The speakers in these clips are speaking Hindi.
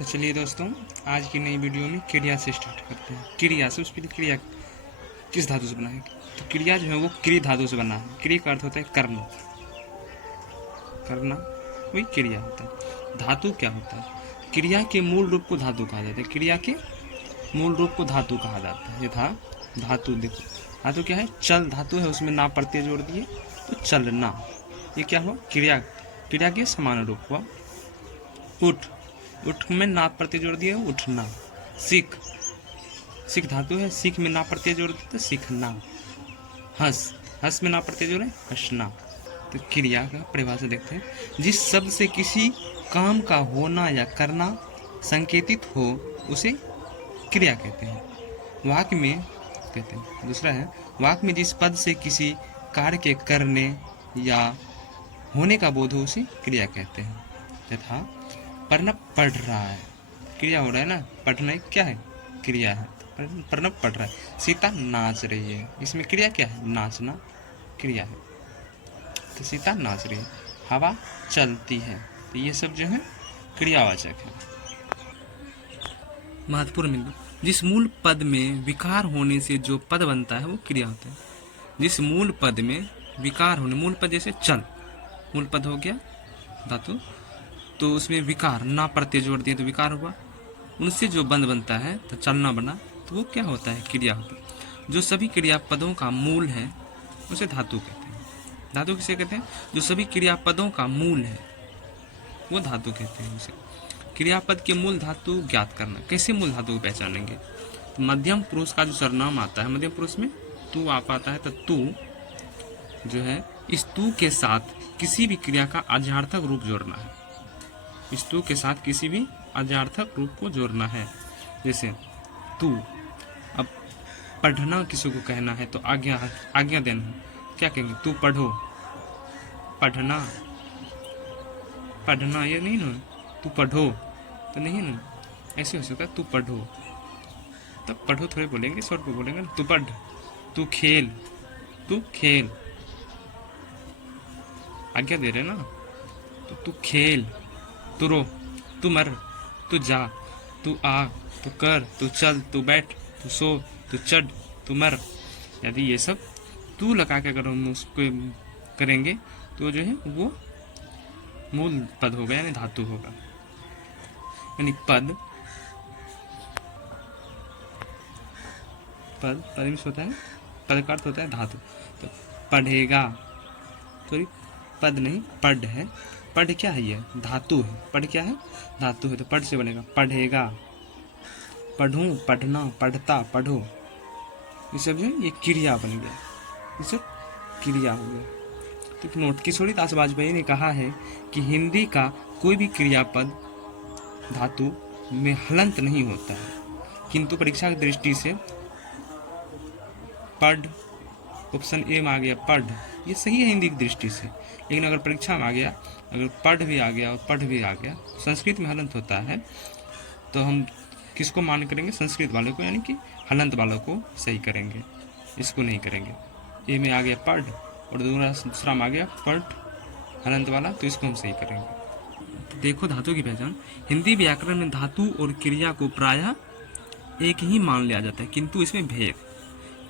तो चलिए दोस्तों, आज की नई वीडियो में क्रिया से स्टार्ट करते हैं। क्रिया से उसकी क्रिया किस धातु से बना है? तो क्रिया जो है वो क्रि धातु से बना है। क्रि का अर्थ होता है करना, करना वही क्रिया होता है। धातु क्या होता है? क्रिया के मूल रूप को धातु कहा जाता है। क्रिया के मूल रूप को धातु कहा जाता है। यथा धातु, देखो धातु क्या है? चल धातु है, उसमें ना प्रत्यय जोड़ दिए तो चलना। ये क्या हुआ? क्रिया, क्रिया के समान रूप हुआ। उठ, उठ में ना प्रत्यय जोड़ दिए उठना। सीख, सीख धातु है, सीख में ना प्रत्यय जोड़ दिए तो सीखना। हंस, हंस में ना प्रत्यय जोड़े हंसना। तो क्रिया का परिभाषा देखते हैं। जिस शब्द से किसी काम का होना या करना संकेतित हो उसे क्रिया कहते हैं। वाक्य में कहते हैं। दूसरा है, वाक्य में जिस पद से किसी कार्य के करने या होने का बोध हो उसे क्रिया कहते हैं। तथा प्रणव पढ़ रहा है, क्रिया हो रहा है ना, पढ़ना क्या है? क्रिया है। प्रणव पढ़ रहा है। सीता नाच रही है, इसमें क्रिया क्या है? नाचना क्रिया है। तो सीता नाच रही है। हवा चलती है, तो ये सब जो है क्रियावाचक है। महत्वपूर्ण बिंदु, जिस मूल पद में विकार होने से जो पद बनता है वो क्रिया होता है। जिस मूल पद में विकार होने, मूल पद जैसे चल, मूल पद हो गया धातु, तो उसमें विकार ना प्रत्यय जोड़ दिए तो विकार हुआ। उनसे जो बंध बनता है तो चलना बना, तो वो क्या होता है? क्रिया होता है। जो सभी क्रियापदों का मूल है उसे धातु कहते हैं। धातु किसे कहते हैं? जो सभी क्रियापदों का मूल है वो धातु कहते हैं उसे। क्रियापद के मूल धातु ज्ञात करना। कैसे मूल धातु को पहचानेंगे? तो मध्यम पुरुष का जो सर्वनाम आता है, मध्यम पुरुष में तू आ पाता है, तो तू जो है, इस तू के साथ किसी भी क्रिया का अजार्थक रूप जोड़ना है। इस तू के साथ किसी भी अजार्थक रूप को जोड़ना है। जैसे तू, अब पढ़ना किसी को कहना है तो आज्ञा, आज्ञा देना, क्या कहेंगे? तू पढ़ो, पढ़ना, पढ़ना ये नहीं ना, तू पढ़ो तो नहीं ना, ऐसे हो सकता है तू पढ़ो। तब पढ़ो थोड़े बोलेंगे, शॉर्ट पे बोलेंगे तू पढ़। तू खेल, तू खेल, आज्ञा दे रहे ना, तो तू खेल। तू रो, तू मर, तू जा, तू आ, तू कर, तू चल, तू बैठ, तू सो, तू चढ़, तू मर। यदि ये सब तू लगा के अगर हम उसको करेंगे तो जो है वो मूल पद होगा, यानी धातु होगा। यानी पद, पद पद में होता है, पद का अर्थ होता है धातु। तो पढ़ेगा, सॉरी पद नहीं, पढ़ है। पढ़ क्या है? ये धातु है। पढ़ क्या है? धातु है। तो पढ़ से बनेगा पढ़ेगा। पढ़ूं, पढ़ना, पढ़ता, पढ़ो, ये सब जो है ये क्रिया बन गया, ये सब क्रिया हो गया। तो नोट, किशोरी दास वाजपेयी ने कहा है कि हिंदी का कोई भी क्रियापद धातु में हलंत नहीं होता है, किंतु परीक्षा की दृष्टि से पढ़, ऑप्शन ए में आ गया पढ़, ये सही है हिंदी की दृष्टि से। लेकिन अगर परीक्षा में आ गया, अगर पढ़ भी आ गया और पढ़ भी आ गया, संस्कृत में हलंत होता है, तो हम किसको मान करेंगे? संस्कृत वाले को, यानी कि हलंत वालों को सही करेंगे, इसको नहीं करेंगे। ए में आ गया पढ़ और दूसरा में आ गया पढ़ हलंत वाला, तो इसको हम सही करेंगे। देखो धातु की पहचान। हिंदी व्याकरण में धातु और क्रिया को प्रायः एक ही मान लिया जाता है, किंतु इसमें भेद।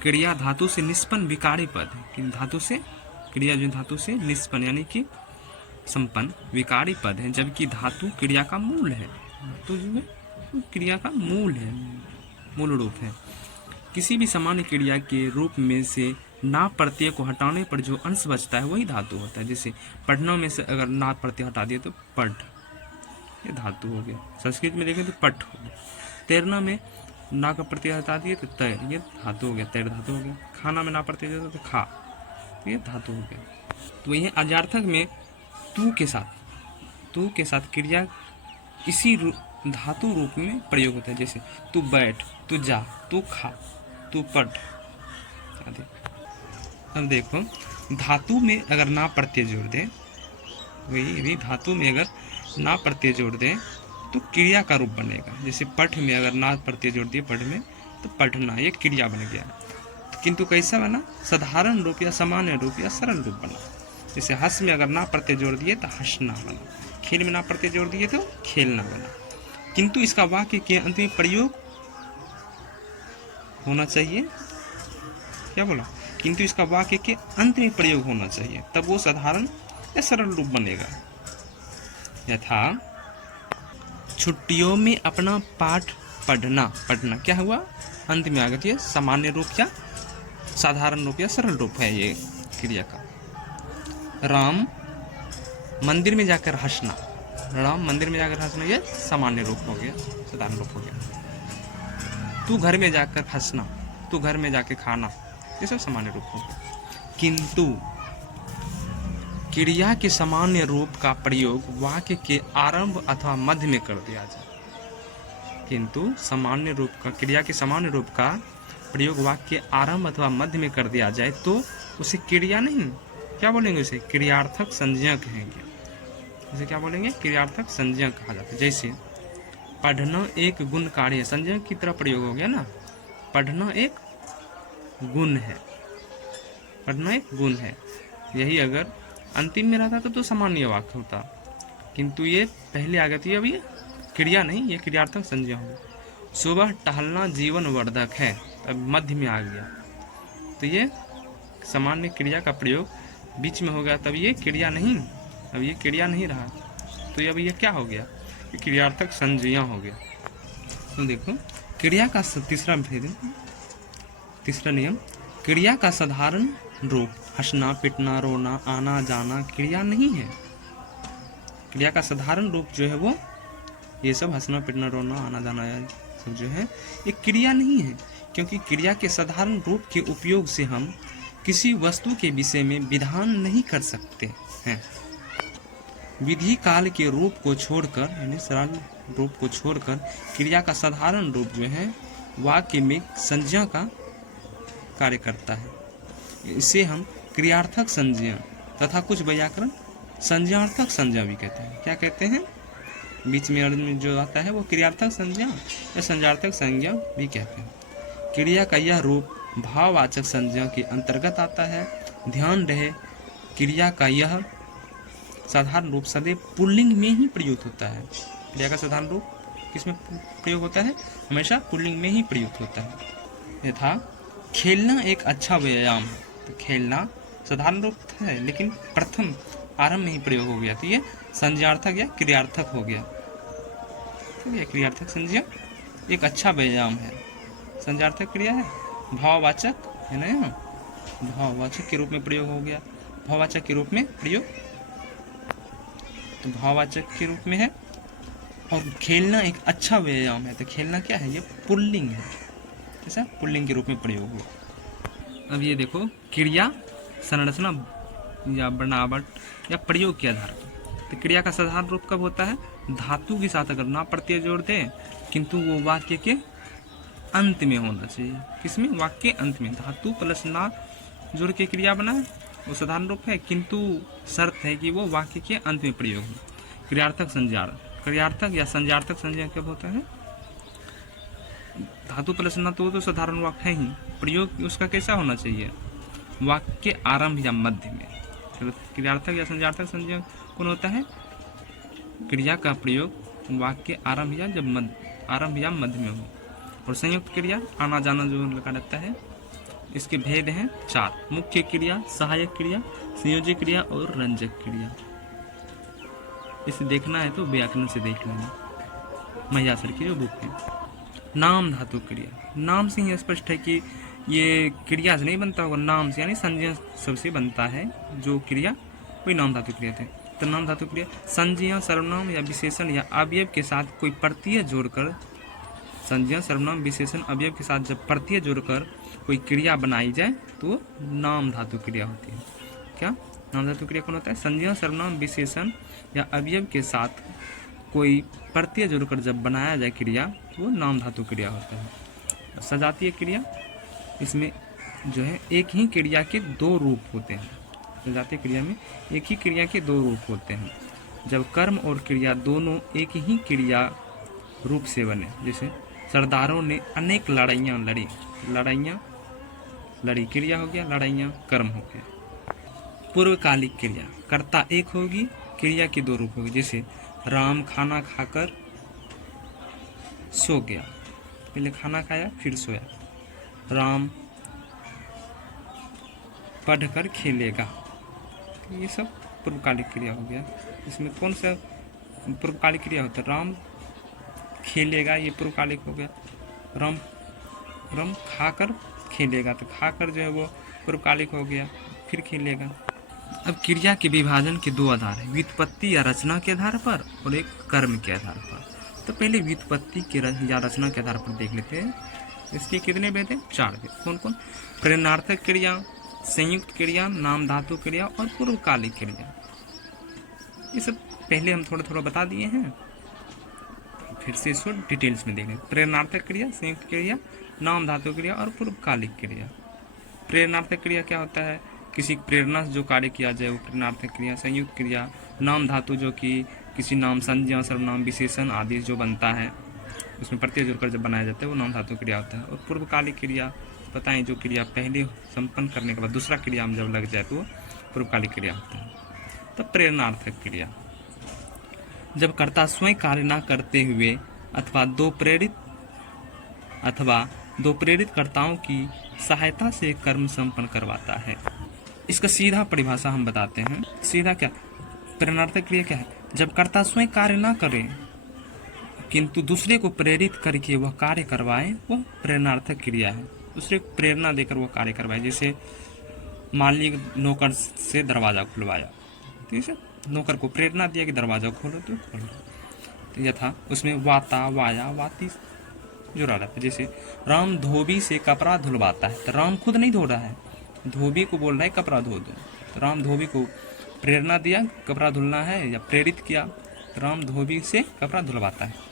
क्रिया धातु से निष्पन्न विकारी पद है, कि धातु से क्रिया जो धातु से निष्पन्न यानी कि संपन्न विकारी पद है, जबकि धातु क्रिया का मूल है। तो जो है क्रिया का मूल है, मूल रूप है। किसी भी सामान्य क्रिया के रूप में से ना प्रत्यय को हटाने पर जो अंश बचता है वही धातु होता है। जैसे पढ़ना में से अगर ना प्रत्यय हटा दिए तो पढ़, ये धातु हो गया। संस्कृत में देखें तो पठ हो गया। तैरना में ना का प्रत्यय हटा दिए तो तैर, ये धातु हो गया, तैर धातु हो गया। खाना में ना प्रत्यय देता तो खा, ये धातु हो गया। तो यही अजार्थक में तू के साथ क्रिया इसी धातु रूप में प्रयोग होता है। जैसे तू बैठ, तू जा, तू खा, तू पढ़ आदि। अब देखो, धातु में अगर ना प्रत्यय जोड़ दें, वही धातु में अगर ना प्रत्यय जोड़ दें तो क्रिया का रूप बनेगा। जैसे पठ में अगर ना प्रत्यय जोड़ दिए पढ़ में, तो पढ़ना, ये क्रिया बन गया। किंतु कैसा बना? साधारण रूप या सामान्य रूप या सरल रूप बना। जैसे हंस में अगर ना प्रत्यय जोड़ दिए तो हंसना बना। खेल में ना प्रत्यय जोड़ दिए तो खेलना बना। किंतु इसका वाक्य के अंत में प्रयोग होना चाहिए। क्या बोला? किंतु इसका वाक्य के अंत में प्रयोग होना चाहिए, तब वो साधारण या सरल रूप बनेगा। यथा छुट्टियों में अपना पाठ पढ़ना। पढ़ना क्या हुआ? अंत में आ गया। ये सामान्य रूप या साधारण रूप या सरल रूप है ये क्रिया का। राम मंदिर में जाकर हंसना। राम मंदिर में जाकर हंसना ये सामान्य रूप हो गया, साधारण रूप हो गया। तू घर में जाकर हंसना, तू घर में जाकर खाना, ये सब सामान्य रूप हो गया। किंतु क्रिया के सामान्य रूप का प्रयोग वाक्य के आरंभ अथवा मध्य में कर दिया जाए। किंतु सामान्य रूप का, क्रिया के सामान्य रूप का प्रयोग वाक्य के आरंभ अथवा मध्य में कर दिया जाए तो उसे क्रिया नहीं, क्या बोलेंगे? उसे क्रियार्थक संज्ञा कहेंगे। उसे क्या बोलेंगे? क्रियार्थक संज्ञा कहा जाता है। जैसे पढ़ना एक गुण कार्य है, संज्ञा की तरह प्रयोग हो गया ना। पढ़ना एक गुण है, पढ़ना एक गुण है। यही अगर अंतिम में रहता तो सामान्य वाक्य होता, किंतु ये पहले आ गया तो अब ये क्रिया नहीं, ये क्रियार्थक संज्ञा होगा। सुबह टहलना जीवन वर्धक है, अब मध्य में आ गया तो ये सामान्य क्रिया का प्रयोग बीच में हो गया, तब ये क्रिया नहीं, अब ये क्रिया नहीं रहा, तो अब ये क्या हो गया? ये क्रियार्थक संज्ञा हो गया। तो देखो क्रिया का तीसरा भेद, तीसरा नियम, क्रिया का साधारण रूप हंसना, पिटना, रोना, आना जाना क्रिया नहीं है। क्रिया का साधारण रूप जो है वो ये सब हंसना, पिटना, रोना, आना जाना सब जो है ये क्रिया नहीं है, क्योंकि क्रिया के साधारण रूप के उपयोग से हम किसी वस्तु के विषय में विधान नहीं कर सकते हैं। विधि काल के रूप को छोड़कर, यानी सरल रूप को छोड़कर क्रिया का साधारण रूप जो है वाक्य में संज्ञा का कार्य करता है। इसे हम क्रियार्थक संज्ञा तथा कुछ व्याकरण संज्ञार्थक संज्ञा भी कहते हैं। क्या कहते हैं? बीच में जो आता है वो क्रियार्थक संज्ञा या संज्ञार्थक संज्ञा भी कहते हैं। क्रिया का यह रूप भाववाचक संज्ञा के अंतर्गत आता है। ध्यान रहे, क्रिया का यह साधारण रूप सदैव पुल्लिंग में ही प्रयुक्त होता है। क्रिया का साधारण रूप किसमें प्रयोग होता है? हमेशा पुल्लिंग में ही प्रयुक्त होता है। यथा खेलना एक अच्छा व्यायाम है, तो खेलना साधारण रूप है लेकिन प्रथम आरंभ में ही प्रयोग हो गया, तो ये संज्ञार्थक या क्रियार्थक हो गया। ठीक है, क्रियार्थक संज्ञा। एक अच्छा व्यायाम है, संज्ञार्थक क्रिया है। भाववाचक है ना, यहाँ भाववाचक के रूप में प्रयोग हो गया, भाववाचक के रूप में प्रयोग, तो भाववाचक के रूप में है। और खेलना एक अच्छा व्यायाम है, तो खेलना क्या है? ये पुल्लिंग है, ऐसा पुल्लिंग के रूप में प्रयोग हुआ। अब ये देखो क्रिया संरचना या बनावट या प्रयोग के आधार पर, तो क्रिया का साधारण रूप कब होता है? धातु के साथ अगर ना प्रत्यय जोड़ दे, किंतु वो वाक्य के अंत में होना चाहिए। किसमें? वाक्य के अंत में। धातु प्लस ना जोड़ के क्रिया बना है, वो साधारण रूप है, किंतु शर्त है कि वो वाक्य के अंत में प्रयोग हो। क्रियार्थक संज्ञा, क्रियार्थक या संज्ञार्थक संज्ञा कब होता है? धातु प्लस ना तो साधारण वाक्य है ही, प्रयोग उसका कैसा होना चाहिए? वाक्य के आरंभ या मध्य में। क्रियार्थक या संज्ञार्थक संज्ञा कौन होता है? क्रिया का प्रयोग वाक्य के आरंभ या जब आरंभ या मध्य में हो। और संयुक्त क्रिया आना जाना जो लगा रहता है, इसके भेद हैं 4: मुख्य क्रिया, सहायक क्रिया, संयोजक क्रिया और रंजक क्रिया। इसे देखना है तो व्याकरण से देख लेना, मैया सर की जो बुक है। नाम धातु क्रिया, नाम से ही स्पष्ट है कि ये क्रिया से नहीं बनता होगा, नाम से यानी संज्ञा सबसे बनता है जो क्रिया, कोई नाम धातु क्रिया थे। तो नाम धातु क्रिया संज्ञा, सर्वनाम या विशेषण या अवयव के साथ कोई प्रत्यय जोड़कर, संज्ञा, सर्वनाम, विशेषण, अवयव के साथ जब प्रत्यय जोड़कर कोई क्रिया बनाई जाए तो नाम धातु क्रिया होती है। क्या नाम धातु क्रिया कौन होता है? संज्ञा, सर्वनाम, विशेषण या अवयव के साथ कोई प्रत्यय जोड़कर जब बनाया जाए क्रिया तो वो नाम धातु क्रिया होता है। सजातीय क्रिया, इसमें जो है एक ही क्रिया के दो रूप होते हैं। सजातीय क्रिया में एक ही क्रिया के दो रूप होते हैं जब कर्म और क्रिया दोनों एक ही क्रिया रूप से बने। जैसे सरदारों ने अनेक लड़ाइयाँ लड़ी, लड़ाइयाँ लड़ी क्रिया हो गया, लड़ाइयाँ कर्म हो गया। पूर्वकालिक क्रिया, कर्ता एक होगी, क्रिया के दो रूप होगी। जैसे राम खाना खाकर सो गया, पहले खाना खाया फिर सोया। राम पढ़कर खेलेगा, ये सब पूर्वकालिक क्रिया हो गया। इसमें कौन सा पूर्वकालिक क्रिया होता है? राम खेलेगा, ये पूर्वकालिक हो गया। राम राम खाकर खेलेगा, तो खाकर जो है वो पूर्वकालिक हो गया, फिर खेलेगा। अब क्रिया के विभाजन के दो आधार है, व्युत्पत्ति या रचना के आधार पर और एक कर्म के आधार पर। तो पहले व्युत्पत्ति के या रचना के आधार पर देख लेते हैं। इसके कितने भेद हैं? 4 भेद। कौन कौन? प्रेरणार्थक क्रिया, संयुक्त क्रिया, नाम धातु क्रिया और पूर्वकालिक क्रिया। ये सब पहले हम थोड़ा थोड़ा बता दिए हैं, फिर से इसको डिटेल्स में देखें। प्रेरणार्थक क्रिया, संयुक्त क्रिया, नाम धातु क्रिया और पूर्वकालिक क्रिया। प्रेरणार्थक क्रिया क्या होता है? किसी प्रेरणा से जो कार्य किया जाए वो प्रेरणार्थक क्रिया। संयुक्त क्रिया, नाम धातु जो कि किसी नाम, संज्ञा, सर्वनाम, विशेषण आदि जो बनता है उसमें प्रत्यय जोड़कर जब बनाया जाता है वो नाम धातु क्रिया होता है। और पूर्वकालिक क्रिया बताएं, जो क्रिया पहले संपन्न करने के बाद दूसरा क्रिया में जब लग जाए तो वो पूर्वकालिक क्रिया होता है। तो प्रेरणार्थक क्रिया जब कर्ता स्वयं कार्य न करते हुए अथवा दो प्रेरित कर्ताओं की सहायता से कर्म संपन्न करवाता है। इसका सीधा परिभाषा हम बताते हैं। सीधा क्या? प्रेरणार्थक क्रिया क्या है? जब कर्ता स्वयं कार्य न करे किंतु दूसरे को प्रेरित करके वह कार्य करवाए, वह प्रेरणार्थक क्रिया है। दूसरे को प्रेरणा देकर वह कार्य करवाए। जैसे मालिक नौकर से दरवाजा खुलवाया, ठीक है, नौकर को प्रेरणा दिया कि दरवाजा खोलो तो खोलो। तो यह था, उसमें वाता, वाया, वाती जुड़ा रहता है। जैसे राम धोबी से कपड़ा धुलवाता है, तो राम खुद नहीं धो रहा है, धोबी को बोल रहा है कपड़ा धो दो। तो राम धोबी को प्रेरणा दिया कपड़ा धुलना है, या प्रेरित किया, तो राम धोबी से कपड़ा धुलवाता है।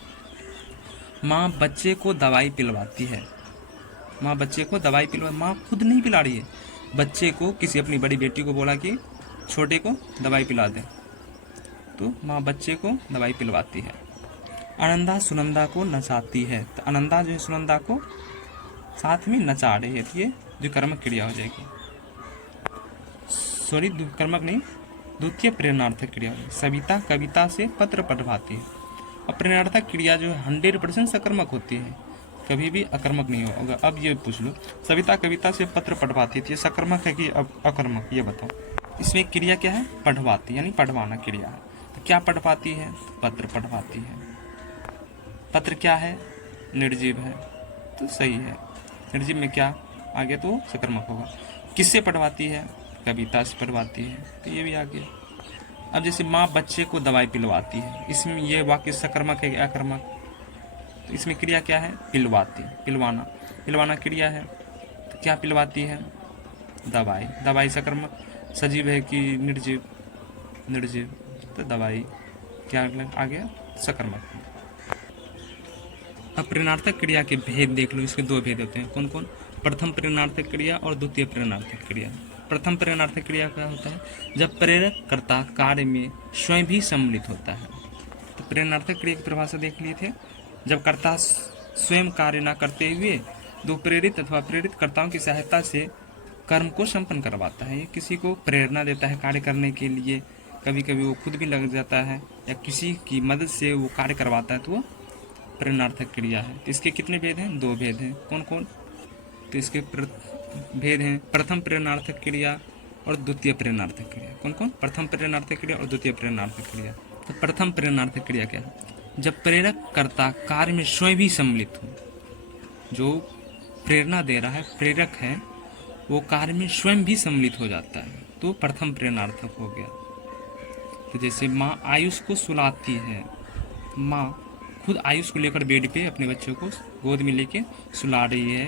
माँ बच्चे को दवाई पिलवाती है, माँ बच्चे को दवाई पिलवा, माँ खुद नहीं पिला रही है, बच्चे को किसी अपनी बड़ी बेटी को बोला कि छोटे को दवाई पिला दे, तो माँ बच्चे को दवाई पिलवाती है। आनंदा सुनंदा को नचाती है, तो आनंदा जो है सुनंदा को साथ में नचा रही है, तो ये द्विकर्मक क्रिया हो जाएगी। सॉरी, द्विकर्मक नहीं, द्वितीय प्रेरणार्थक क्रिया होगी। सविता कविता से पत्र पढ़वाती है। और प्रेरणार्थक क्रिया जो है 100% सकर्मक होती है, कभी भी अकर्मक नहीं होगा। अब ये पूछ लो, सविता कविता से पत्र पढ़वाती थी, ये सकर्मक है कि अकर्मक, ये बताओ। इसमें क्रिया क्या है? पढ़वाती, यानी पढ़वाना क्रिया है। तो क्या पढ़वाती है? पत्र पढ़वाती है। पत्र क्या है? निर्जीव है, तो सही है। निर्जीव में क्या आ गया? तो सकर्मक होगा। किससे पढ़वाती है? कविता से पढ़वाती है, तो ये भी आ गया। अब जैसे माँ बच्चे को दवाई पिलवाती है, इसमें ये वाक्य सकर्मक है कि अकर्मक? तो इसमें क्रिया क्या है? पिलवाती, पिलवाना, पिलवाना क्रिया है। तो क्या पिलवाती है? दवाई, दवाई सकर्मक। सजीव है कि निर्जीव? निर्जीव, तो दवाई क्या आ गया? सकर्मक। अब प्रेरणार्थक क्रिया के भेद देख लो, इसके 2 भेद होते हैं। कौन कौन? प्रथम प्रेरणार्थक क्रिया और द्वितीय प्रेरणार्थक क्रिया। प्रथम प्रेरणार्थक क्रिया क्या होता है? जब प्रेरक कर्ता कार्य में स्वयं भी सम्मिलित होता है। तो प्रेरणार्थक क्रिया की परिभाषा देख लिए थे, जब कर्ता स्वयं कार्य न करते हुए 2 प्रेरित अथवा प्रेरित कर्ताओं की सहायता से कर्म को संपन्न करवाता है। किसी को प्रेरणा देता है कार्य करने के लिए, कभी कभी वो खुद भी लग जाता है, या किसी की मदद से वो कार्य करवाता है, तो वो प्रेरणार्थक क्रिया है। इसके कितने भेद हैं? 2 भेद हैं। कौन कौन? तो इसके भेद हैं प्रथम प्रेरणार्थक क्रिया और द्वितीय प्रेरणार्थक क्रिया। कौन कौन? प्रथम प्रेरणार्थक क्रिया और द्वितीय प्रेरणार्थक क्रिया। तो प्रथम प्रेरणार्थक क्रिया क्या है? जब प्रेरक कर्ता कार्य में स्वयं भी सम्मिलित हो, जो प्रेरणा दे रहा है, प्रेरक है, वो कार्य में स्वयं भी सम्मिलित हो जाता है, तो प्रथम प्रेरणार्थक हो गया। तो जैसे माँ आयुष को सुलाती है, माँ खुद आयुष को लेकर बेड पे अपने बच्चों को गोद में लेके सुला रही है,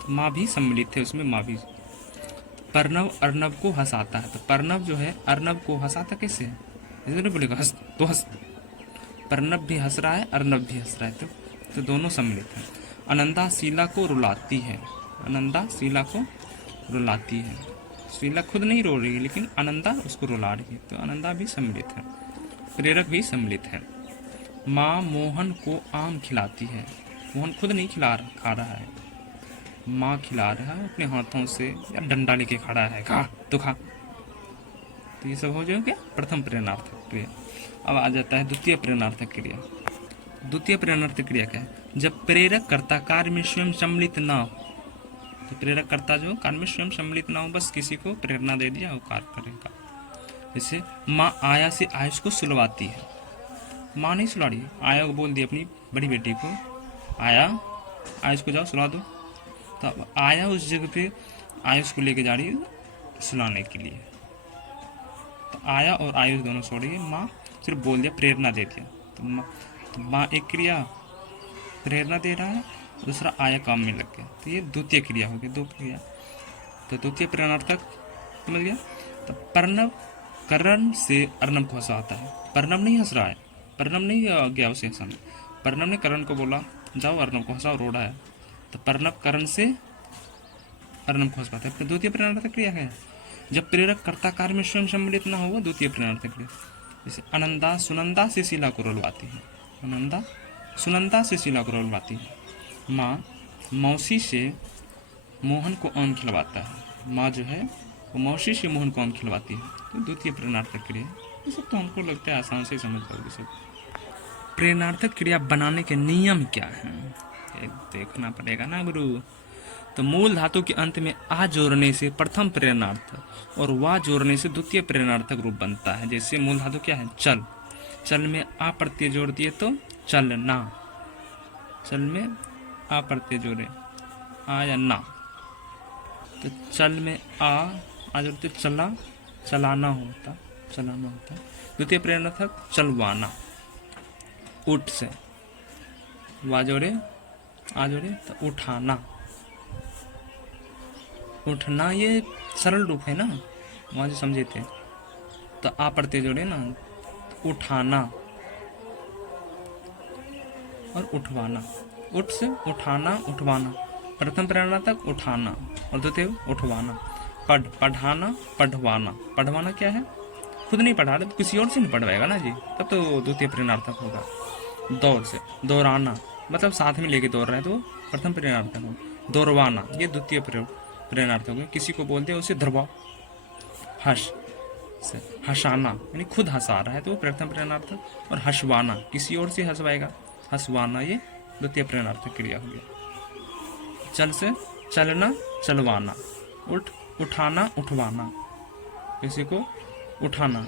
तो माँ भी सम्मिलित है उसमें, माँ भी। अर्नब अर्नब को हंसाता है, तो अर्नब जो है अर्नब को हंसाता कैसे है? ऐसे नहीं बोलेगा हंस तो हंस, अर्नब भी हंस रहा है, अर्नब भी हंस रहा है, तो दोनों सम्मिलित हैं। अनंदा शीला को रुलाती है, अनंदा शीला को रुलाती है, शीला खुद नहीं रो रही है लेकिन अनंदा उसको रुला रही है, तो अनंदा भी सम्मिलित है, प्रेरक भी सम्मिलित है। माँ मोहन को आम खिलाती है, मोहन खुद नहीं खा रहा है, माँ खिला रहा है अपने हाथों से, या डंडा लेके खड़ा है, खा तो खा। तो ये सब हो जाएगा प्रथम प्रेरणार्थक क्रिया। अब आ जाता है द्वितीय प्रेरणार्थक क्रिया। द्वितीय प्रेरणार्थक क्रिया क्या है? जब प्रेरक कर्ता कार्य में स्वयं सम्मिलित ना हो। तो प्रेरक कर्ता जो कार्य में स्वयं सम्मिलित ना हो, बस किसी को प्रेरणा दे दिया वो कार्य करेगा। जैसे माँ आया से आयुष को सुलवाती है। माँ नहीं सुला रही है, आया को बोल दिया अपनी बड़ी बेटी को, आया आयुष को जाओ सुला दो। तब आया उस जगह पे आयुष को लेके जा रही है सुलाने के लिए। तो आया और आयुष दोनों सो रही है, माँ सिर्फ बोल दिया, प्रेरणा दे दिया। तो माँ एक क्रिया प्रेरणा दे रहा है, दूसरा आया काम में लग गया। तो ये द्वितीय क्रिया हो गई, दो क्रिया। तो द्वितीय प्रेरणार्थक समझ गया। तो पर्णव करण से अर्णव को हंसाता है। पर्णव नहीं हंस रहा है, पर्णव नहीं गया उसे हंसाने, पर्णव ने करण को बोला जाओ अर्णव को हंसाओ, रो रहा है। तो पर्णव करण से अर्णव को हंसवाता है। द्वितीय प्रेरणार्थक क्रिया है। जब प्रेरक कर्ता कार्य में स्वयं सम्मिलित न हो, द्वितीय प्रेरणार्थक क्रिया। जैसे अनंदा सुनंदा से शीला को रुलवाती है। अनंदा सुनंदा से शीला को रुलवाती है। माँ मौसी से मोहन को आम खिलवाता है। माँ जो है वो मौसी से मोहन को आम खिलवाती है। तो द्वितीय प्रेरणार्थक क्रिया। ये सब तो हमको लगता है आसान से समझ जाओगे सब। प्रेरणार्थक क्रिया बनाने के नियम क्या हैं, देखना पड़ेगा ना गुरु। तो मूल धातु के अंत में आ जोड़ने से प्रथम प्रेरणार्थक और वा जोड़ने से द्वितीय प्रेरणार्थक रूप बनता है। जैसे मूल धातु क्या है? चल। चल में आ प्रत्यय जोड़ दिए तो चलना। चल में आ प्रत्यय जोड़े, आ या ना। तो चल में आ जोड़ते चला, चलाना होता, चलाना होता। द्वितीय प्रेरणार्थक चलवाना। उठ से वा जोड़े आ जोड़े तो उठाना। उठना ये सरल रूप है ना, वहाँ जो समझे थे। तो आ प्रत्यय जोड़े ना, उठाना और उठवाना। उठ से उठाना उठवाना। प्रथम प्रेरणार्थक उठाना और द्वितीय उठवाना। पढ़ाना पढ़वाना। पढ़वाना क्या है? खुद नहीं पढ़ा रहे तो किसी और से नहीं पढ़वाएगा ना जी, तब तो द्वितीय प्रेरणार्थक होगा। दौड़ से दौड़ाना, मतलब साथ में लेके दौड़ रहे हैं तो प्रथम प्रेरणार्थक होगा। दौड़वाना ये द्वितीय प्रेरणार्थक होगा। किसी को बोलते हैं उसे दरबाओ। हर्ष से हंसाना, यानी खुद हंसा रहा है तो प्रथम प्रेरणार्थक। और हंसवाना, किसी और से हंसवाएगा, हंसवाना ये द्वितीय प्रेरणार्थक क्रिया हो गया। चल से चलना चलवाना। उठ उठाना उठवाना, किसी को उठाना,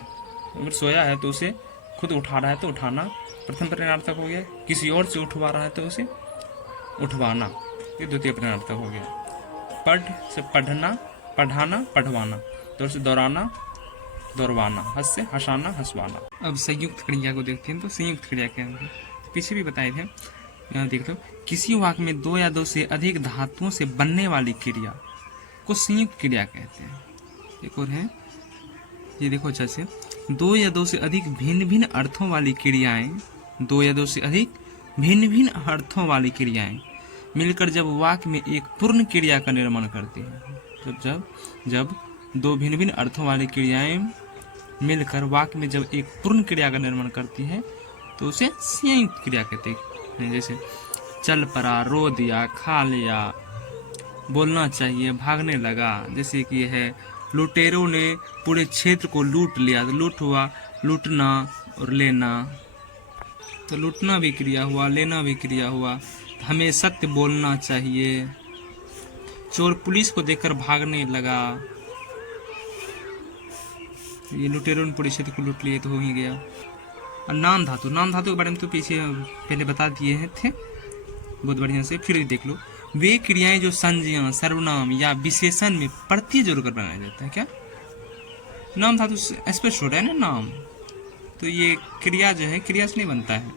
अगर सोया है तो उसे खुद उठा रहा है तो उठाना प्रथम प्रेरणार्थक हो गया। किसी और से उठवा रहा है तो उसे उठवाना, ये द्वितीय प्रेरणार्थक हो गया। पढ़ से पढ़ना पढ़ाना पढ़वाना। दौड़ से दौड़ाना दौड़वाना। हंस से हंसाना हंसवाना। अब संयुक्त क्रिया को देखते हैं। तो संयुक्त क्रिया क्या है, पीछे भी बताए थे, यहाँ देख लो। किसी वाक्य में दो या दो से अधिक धातुओं से बनने वाली क्रिया को संयुक्त क्रिया कहते हैं। एक और है, ये देखो अच्छा से, दो या दो से अधिक भिन्न भिन्न अर्थों वाली क्रियाएं, दो या दो से अधिक भिन्न भिन्न अर्थों वाली क्रियाएं मिलकर जब वाक्य में एक पूर्ण क्रिया का निर्माण करती है। जब दो भिन्न भिन्न अर्थों वाली क्रियाएं मिलकर वाक्य में जब एक पूर्ण क्रिया का निर्माण करती है तो उसे संयुक्त क्रिया कहते हैं। जैसे चल पड़ा, रो दिया, खा लिया, बोलना चाहिए, भागने लगा। जैसे कि है लुटेरों ने पूरे क्षेत्र को लूट लिया, तो लूट हुआ, लूटना और लेना। तो लूटना भी क्रिया हुआ, लेना भी क्रिया हुआ। हमें सत्य बोलना चाहिए। चोर पुलिस को देखकर भागने लगा। ये लुटेरों ने पूरे क्षेत्र को लूट लिए तो हो ही गया। और नाम धातु, नाम धातु के बारे में तो पीछे पहले बता दिए थे बहुत बढ़िया से, फिर देख लो। वे क्रियाएं जो संज्ञा, सर्वनाम या विशेषण में प्रत्यय जोड़कर बनाया जाता है। क्या नाम धातु स्पष्ट हो रहा है ना, नाम। तो ये क्रिया जो है क्रिया से नहीं बनता है।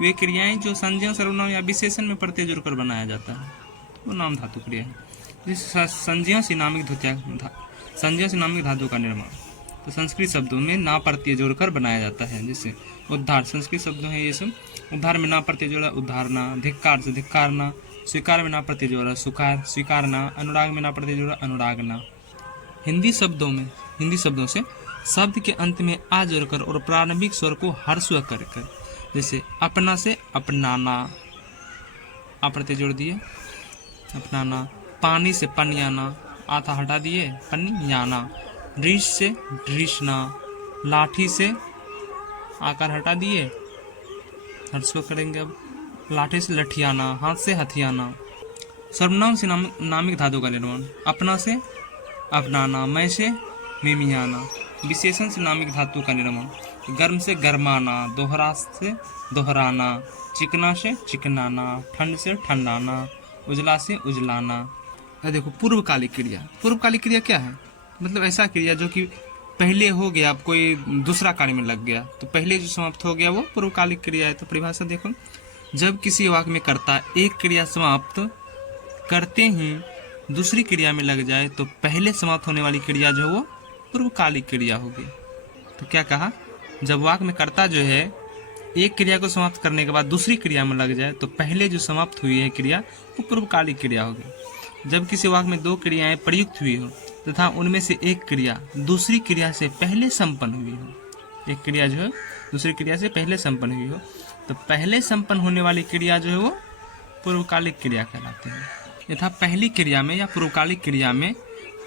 वे क्रियाएं जो संज्ञा, सर्वनाम या विशेषण में प्रत्यय जोड़कर बनाया जाता है वो नाम धातु क्रिया है। जैसे संज्ञा से नामिक धातु का निर्माण, तो संस्कृत शब्दों में ना प्रत्यय जोड़कर बनाया जाता है। जैसे उद्धार, संस्कृत शब्दों है ये सब। उद्धार में ना प्रत्यय जोड़ा उद्धारना। धिक्कार से धिक्कारना। स्वीकार में ना प्रत्यय जोड़ा स्वीकार स्वीकारना। अनुराग में ना प्रत्यय जोड़ा अनुरागना। हिंदी शब्दों से शब्द के अंत में आ जोड़कर और प्रारंभिक स्वर को हर्ष कर, जैसे अपना से अपनाना, आ प्रत्यय जोड़ दिए अपनाना। पानी से पनियाना, आता हटा दिए पनियाना। ड्रिश से ड्रिशना। लाठी से आकार हटा दिए हर्ष को करेंगे अब। लाठी से लठियाना, हाथ से हथियाना। सर्वनाम से नामिक धातु का निर्माण, अपना से अपनाना, मैं से मिमियाना। विशेषण से नामिक धातु का निर्माण, गर्म से गर्माना, दोहरा से दोहराना, चिकना से चिकनाना, ठंड से ठंडाना, उजला से उजलाना। अब देखो पूर्वकालिक क्रिया। पूर्वकालिक क्रिया क्या है? मतलब ऐसा क्रिया जो कि पहले हो गया, अब कोई दूसरा कार्य में लग गया, तो पहले जो समाप्त हो गया वो पूर्वकालिक क्रिया है। तो परिभाषा देखो, जब किसी वाक्य में कर्ता एक क्रिया समाप्त करते ही दूसरी क्रिया में लग जाए तो पहले समाप्त होने वाली क्रिया जो है वो पूर्वकालिक क्रिया होगी। तो क्या कहा? जब वाक्य में कर्ता जो है एक क्रिया को समाप्त करने के बाद दूसरी क्रिया में लग जाए तो पहले जो समाप्त हुई है क्रिया वो पूर्वकालिक क्रिया होगी। जब किसी वाक्य में दो क्रियाएं प्रयुक्त हुई हो तथा उनमें से एक क्रिया दूसरी क्रिया से पहले संपन्न हुई हो, एक क्रिया जो है दूसरी क्रिया से पहले संपन्न हुई हो, तो पहले संपन्न होने वाली क्रिया जो है वो पूर्वकालिक क्रिया कहलाते हैं। यथा पहली क्रिया में या पूर्वकालिक क्रिया में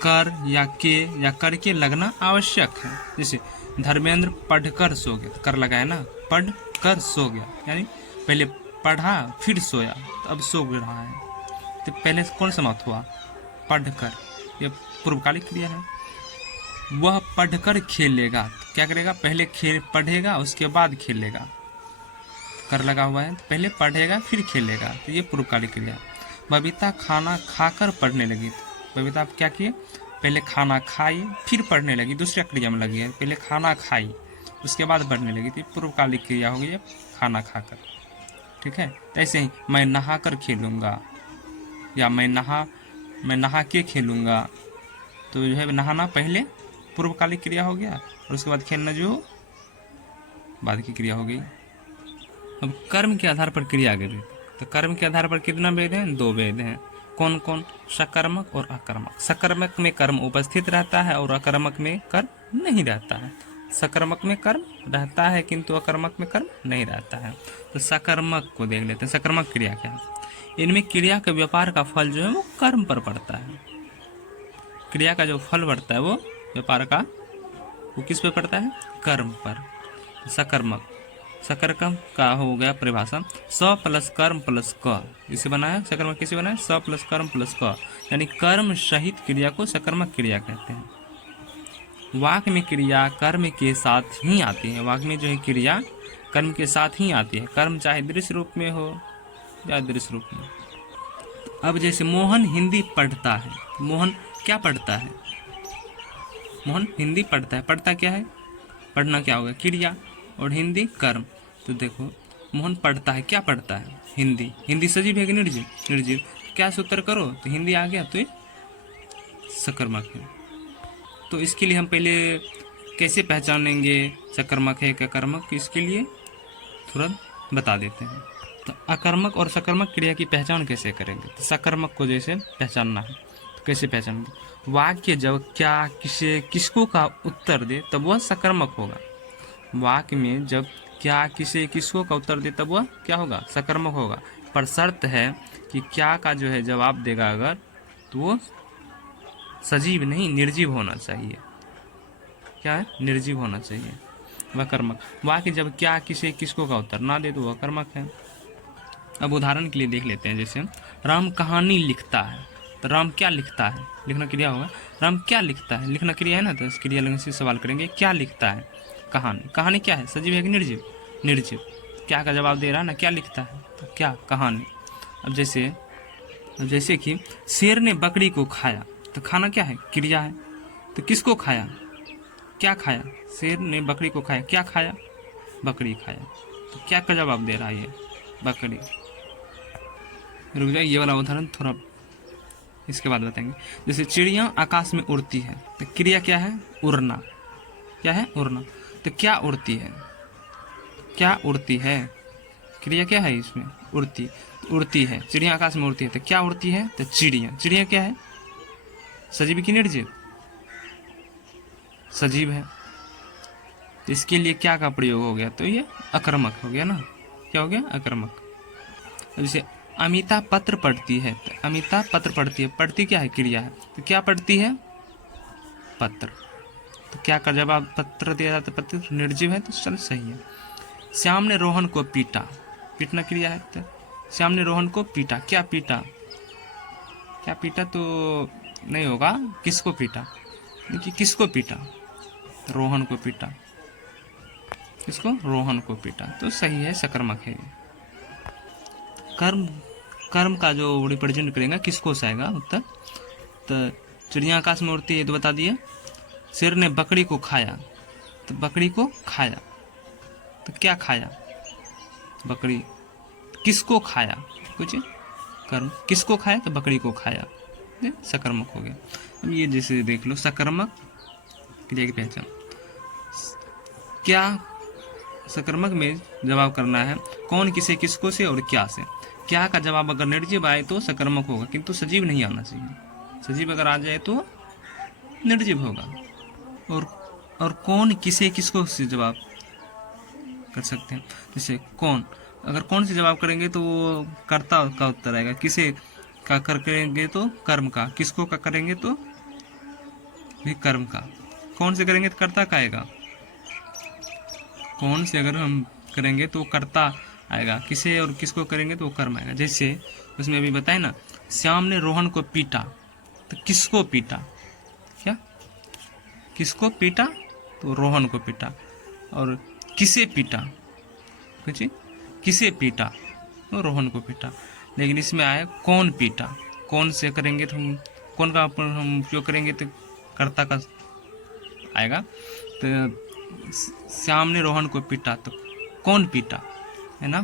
कर या के या कर के लगना आवश्यक है। जैसे धर्मेंद्र पढ़कर सो गया, कर लगा है ना, पढ़ कर सो गया, यानी पहले पढ़ा फिर सोया तो अब सो रहा है। तो पहले कौन समाप्त हुआ? पढ़कर, यह पूर्वकालिक क्रिया है। वह पढ़कर खेलेगा, क्या करेगा? पहले खेल पढ़ेगा उसके बाद खेलेगा, कर लगा हुआ है, पहले पढ़ेगा फिर खेलेगा, तो ये पूर्वकालिक क्रिया। बबीता खाना खाकर पढ़ने लगी, बबीता क्या किए? पहले खाना खाई फिर पढ़ने लगी, दूसरी क्रिया में लगी है, पहले खाना खाई उसके बाद पढ़ने लगी थी, पूर्वकालिक क्रिया हो गई है खाना खाकर। ठीक है, तो ऐसे ही मैं नहा कर खेलूँगा या मैं नहा के खेलूँगा, तो जो है नहाना पहले पूर्वकालिक क्रिया हो गया और उसके बाद खेलना जो बाद की क्रिया हो गई। अब कर्म के आधार पर क्रिया आगे, तो कर्म के आधार पर कितना भेद है? दो भेद हैं। कौन कौन? सकर्मक और अकर्मक। सकर्मक में कर्म उपस्थित रहता है और अकर्मक में कर्म नहीं रहता है। सकर्मक में कर्म रहता है किंतु अकर्मक में कर्म नहीं रहता है। तो सकर्मक को देख लेते हैं। सकर्मक क्रिया क्या है? इनमें क्रिया के व्यापार का फल जो है वो कर्म पर पड़ता है। क्रिया का जो फल पड़ता है वो व्यापार का वो किस पे पड़ता है? कर्म पर। सकर्मक, सकर्मक का हो गया परिभाषा स प्लस कर्म प्लस क, इसे बनाया सकर्मक। किसे बनाया? स प्लस कर्म प्लस क, यानी कर्म सहित क्रिया को सकर्मक क्रिया कहते हैं। वाक्य में क्रिया कर्म के साथ ही आती है। वाक्य में जो है क्रिया कर्म के साथ ही आती है, कर्म चाहे दृश्य रूप में हो या दृश्य रूप में। अब जैसे मोहन हिंदी पढ़ता है, मोहन क्या पढ़ता है? मोहन हिंदी पढ़ता है। पढ़ता क्या है? पढ़ना क्या होगा? क्रिया, और हिंदी कर्म। तो देखो मोहन पढ़ता है, क्या पढ़ता है? हिंदी। हिंदी सजीव है कि निर्जीव? निर्जीव। क्या सूत्र करो तो हिंदी आ गया, तो ये सकर्मक है। तो इसके लिए हम पहले कैसे पहचानेंगे सकर्मक है क्या कर्मक? इसके लिए तुरंत बता देते हैं। तो अकर्मक और सकर्मक क्रिया की पहचान कैसे करेंगे? तो सकर्मक को जैसे पहचानना है तो कैसे पहचानेंगे? वाक्य जब क्या किसे किसको का उत्तर दे तब वह सकर्मक होगा। वाक्य में जब क्या किसे किसको का उत्तर दे तब वह क्या होगा? सकर्मक होगा। पर शर्त है कि क्या का जो है जवाब देगा अगर, तो वो सजीव नहीं निर्जीव होना चाहिए। क्या है? निर्जीव होना चाहिए, वह कर्मक। वाक्य जब क्या किसे किसको का उत्तर ना दे तो वह कर्मक है। अब उदाहरण के लिए देख लेते हैं। जैसे राम कहानी लिखता है, तो राम क्या लिखता है? लिखना क्रिया होगा। राम क्या लिखता है? लिखना क्रिया है ना, तो इस क्रिया लगने से सवाल करेंगे क्या लिखता है? कहानी। कहानी क्या है? सजीव है कि निर्जीव? निर्जीव। क्या का जवाब दे रहा है ना, क्या लिखता है, तो क्या कहानी। अब जैसे कि शेर ने बकरी को खाया, तो खाना क्या है? क्रिया है। तो किसको खाया? क्या खाया? शेर ने बकरी को खाया, क्या खाया? बकरी खाया। तो क्या का जवाब दे रहा है? ये बकरी। रुक जाए, ये वाला उदाहरण थोड़ा इसके बाद बताएंगे। जैसे चिड़िया आकाश में उड़ती है, तो क्रिया क्या है? उड़ना। क्या है? उड़ना। तो क्या उड़ती है? क्या उड़ती है? क्रिया क्या है इसमें? उड़ती। तो उड़ती है, चिड़िया आकाश में उड़ती है, तो क्या उड़ती है? तो चिड़िया। चिड़िया क्या है? सजीव की निर्जीव? सजीव है। तो इसके लिए क्या का प्रयोग हो गया? तो ये अकर्मक हो गया ना। क्या हो गया? अकर्मक। जैसे अमिता पत्र पढ़ती है, तो अमिता पत्र पढ़ती है, पढ़ती क्या है? क्रिया है। तो क्या पढ़ती है? पत्र। तो क्या का जवाब पत्र दिया जाता है? पत्र निर्जीव है, तो चल सही है। श्याम ने रोहन को पीटा, पीटना क्रिया है। तो श्याम ने रोहन को पीटा। क्या पीटा? क्या पीटा तो नहीं होगा, किसको पीटा? देखिए किसको पीटा? रोहन को पीटा। किसको? रोहन को पीटा। तो सही है, सकर्मक है ये। कर्म, कर्म का जो रिप्रेजेंट करेगा किसको से आएगा उत्तर? तो चिड़िया आकाश में उड़ती है तो बता दिए। शेर ने बकरी को खाया, तो बकरी को खाया, तो क्या खाया? बकरी। किसको खाया? कुछ कर्म। किसको खाया? तो बकरी को खाया। सकर्मक हो गया। अब ये जैसे देख लो, सकर्मक क्रिया की पहचान। क्या सकर्मक में जवाब करना है कौन, किसे, किसको से और क्या से। क्या का जवाब अगर निर्जीव आए तो सकर्मक होगा, किंतु सजीव नहीं आना चाहिए। सजीव अगर आ जाए तो निर्जीव होगा। और कौन, किसे, किसको से जवाब कर सकते हैं। जैसे कौन, अगर कौन से जवाब करेंगे तो वो कर्ता का उत्तर आएगा। किसे का करेंगे तो कर्म का, किसको का करेंगे तो भी कर्म का, कौन से करेंगे तो कर्ता का आएगा। कौन से अगर हम करेंगे तो कर्ता आएगा, किसे और किसको करेंगे तो वो कर्म आएगा। जैसे उसमें अभी बताए ना, श्याम ने रोहन को पीटा, तो किसको पीटा? क्या? किसको पीटा? तो रोहन को पीटा। और किसे पीटा? कुछ किसे पीटा? तो रोहन को पीटा। लेकिन इसमें आया कौन पीटा। कौन से करेंगे तो हम कौन का हम उपयोग करेंगे तो कर्ता का आएगा। तो श्याम ने रोहन को पीटा, तो कौन पीटा, है ना?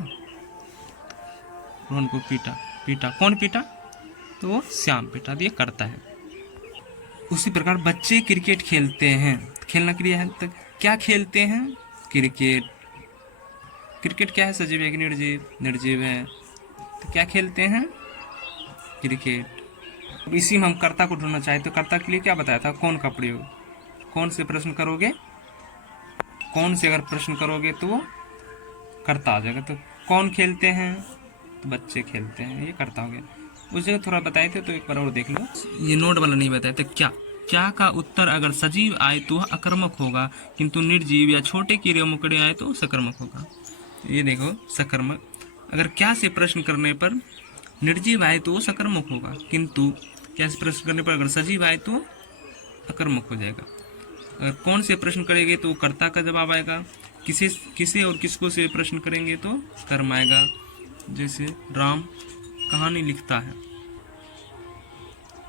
रोहन को पीटा, पीटा कौन पीटा? तो वो श्याम पीटा, ये करता है। उसी प्रकार बच्चे क्रिकेट खेलते हैं, खेलना क्रिया है। तो क्या खेलते हैं? क्रिकेट। क्रिकेट क्या है? सजीव है कि निर्जीव? निर्जीव है। तो क्या खेलते हैं? क्रिकेट। अब इसी में हम कर्ता को ढूंढना चाहे तो कर्ता के लिए क्या बताया था? कौन का प्रयोग। कौन से प्रश्न करोगे, कौन से अगर प्रश्न करोगे तो वो कर्ता आ जाएगा। तो कौन खेलते हैं? तो बच्चे खेलते हैं, ये कर्ता हो गया। उस जगह थोड़ा बताए थे तो एक बार और देख लो। ये नोट वाला नहीं बताया था। क्या, क्या का उत्तर अगर सजीव आए तो अकर्मक होगा, किंतु निर्जीव या छोटे कीड़े मकोड़े आए तो सकर्मक होगा। ये देखो सकर्मक, अगर क्या से प्रश्न करने पर निर्जीव आए तो वो सकर्मक होगा, किंतु क्या से प्रश्न करने पर अगर सजीव आए तो अकर्मक हो जाएगा। अगर कौन से प्रश्न करेंगे तो कर्ता का जवाब आएगा। किसे और किसको से प्रश्न करेंगे तो कर्म आएगा। जैसे राम कहानी लिखता है,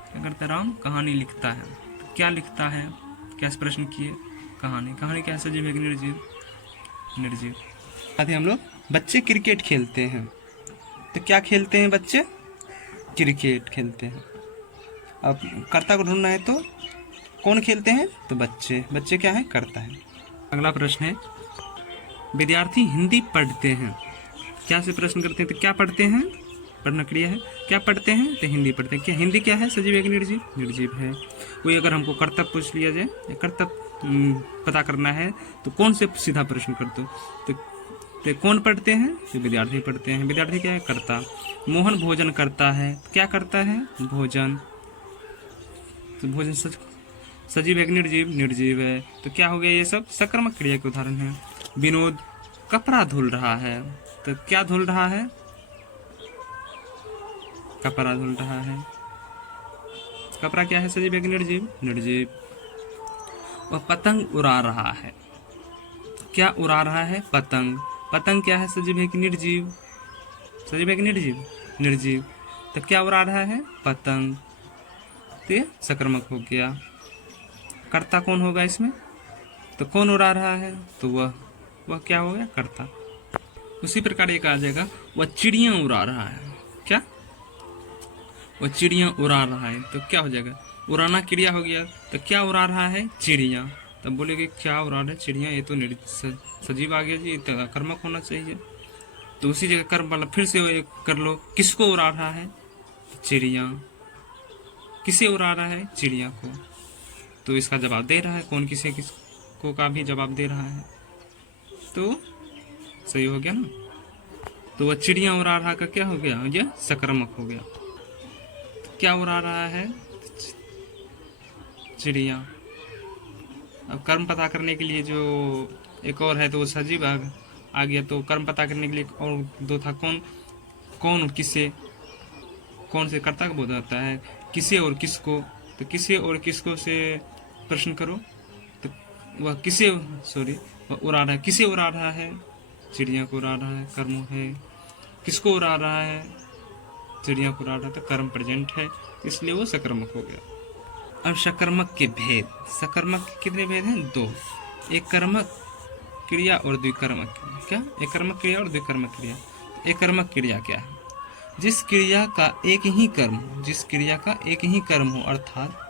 क्या करता है? राम कहानी लिखता है। तो क्या लिखता है? क्या प्रश्न किए? कहानी। कहानी क्या है? सजीव है कि निर्जीव? निर्जीव। आते हम लोग बच्चे क्रिकेट खेलते हैं, तो क्या खेलते हैं बच्चे? क्रिकेट खेलते हैं। अब कर्ता को ढूंढना है तो कौन खेलते हैं? तो बच्चे। बच्चे क्या है? कर्ता है। अगला प्रश्न है, विद्यार्थी हिंदी पढ़ते हैं। क्या से प्रश्न करते हैं? तो क्या पढ़ते हैं? पढ़ना क्रिया है। क्या पढ़ते हैं? तो हिंदी पढ़ते हैं। क्या हिंदी क्या है? सजीव है कि निर्जीव? निर्जीव है। कोई अगर हमको कर्तव्य पूछ लिया जाए, कर्तव्य पता करना है तो कौन से सीधा प्रश्न कर दो। तो कौन पढ़ते हैं? तो विद्यार्थी पढ़ते हैं। विद्यार्थी क्या है? कर्ता। मोहन भोजन करता है। क्या करता है? भोजन। तो भोजन सजीव है कि निर्जीव? निर्जीव है। तो क्या हो गया? ये सब सकर्मक क्रिया के उदाहरण है। विनोद कपड़ा धुल रहा है, तो क्या धुल रहा है? कपड़ा धुल रहा है। कपड़ा क्या है? सजीव है कि निर्जीव? निर्जीव। वह पतंग उड़ा रहा है। क्या उड़ा रहा है? पतंग। पतंग क्या है? सजीव है कि निर्जीव? सजीव है कि निर्जीव? निर्जीव। तो क्या उड़ा रहा है? पतंग। तो सकर्मक हो गया। कर्ता कौन होगा इसमें? तो कौन उड़ा रहा है? तो वह क्या हो गया? कर्ता। उसी प्रकार एक आ जाएगा, वह चिड़िया उड़ा रहा है। क्या? वह चिड़िया उड़ा रहा है। तो क्या हो जाएगा? उड़ाना क्रिया हो गया। तो क्या उड़ा रहा है? चिड़िया। तब बोलेगे क्या उड़ा रहा है? चिड़िया। ये तो सजीव आ गया जी, तो कर्मक होना चाहिए। तो उसी जगह कर्म वाला फिर से कर लो। किसको उड़ा रहा है? चिड़िया। किसे उड़ा रहा है? चिड़िया को। तो इसका जवाब दे रहा है, कौन किसे किसको का भी जवाब दे रहा है, तो सही हो गया ना। तो वह चिड़िया उड़ा रहा का क्या हो गया? ये सकर्मक हो गया। क्या उड़ा रहा है? चिड़िया। अब कर्म पता करने के लिए जो एक और है तो वो सजीव आ गया तो कर्म पता करने के लिए, और दो था कौन कौन और किससे, कौन से कर्ता का बोध होता है, किसे और किसको, तो किसे और किसको से प्रश्न करो तो वह किसे, सॉरी वह उड़ा रहा है, किसे उड़ा रहा है, चिड़िया को उड़ा रहा है, कर्म है। किसको उड़ा रहा है, चिड़िया को उड़ा रहा था, कर्म प्रेजेंट है, इसलिए वो सकर्मक हो गया। अब सकर्मक के भेद, सकर्मक के कितने भेद हैं? दो, एक कर्मक क्रिया और द्विकर्मक क्रिया। क्या? एक कर्मक क्रिया और द्विकर्मक क्रिया। एक कर्मक क्रिया क्या है? जिस क्रिया का एक ही कर्म, जिस क्रिया का एक ही कर्म हो, अर्थात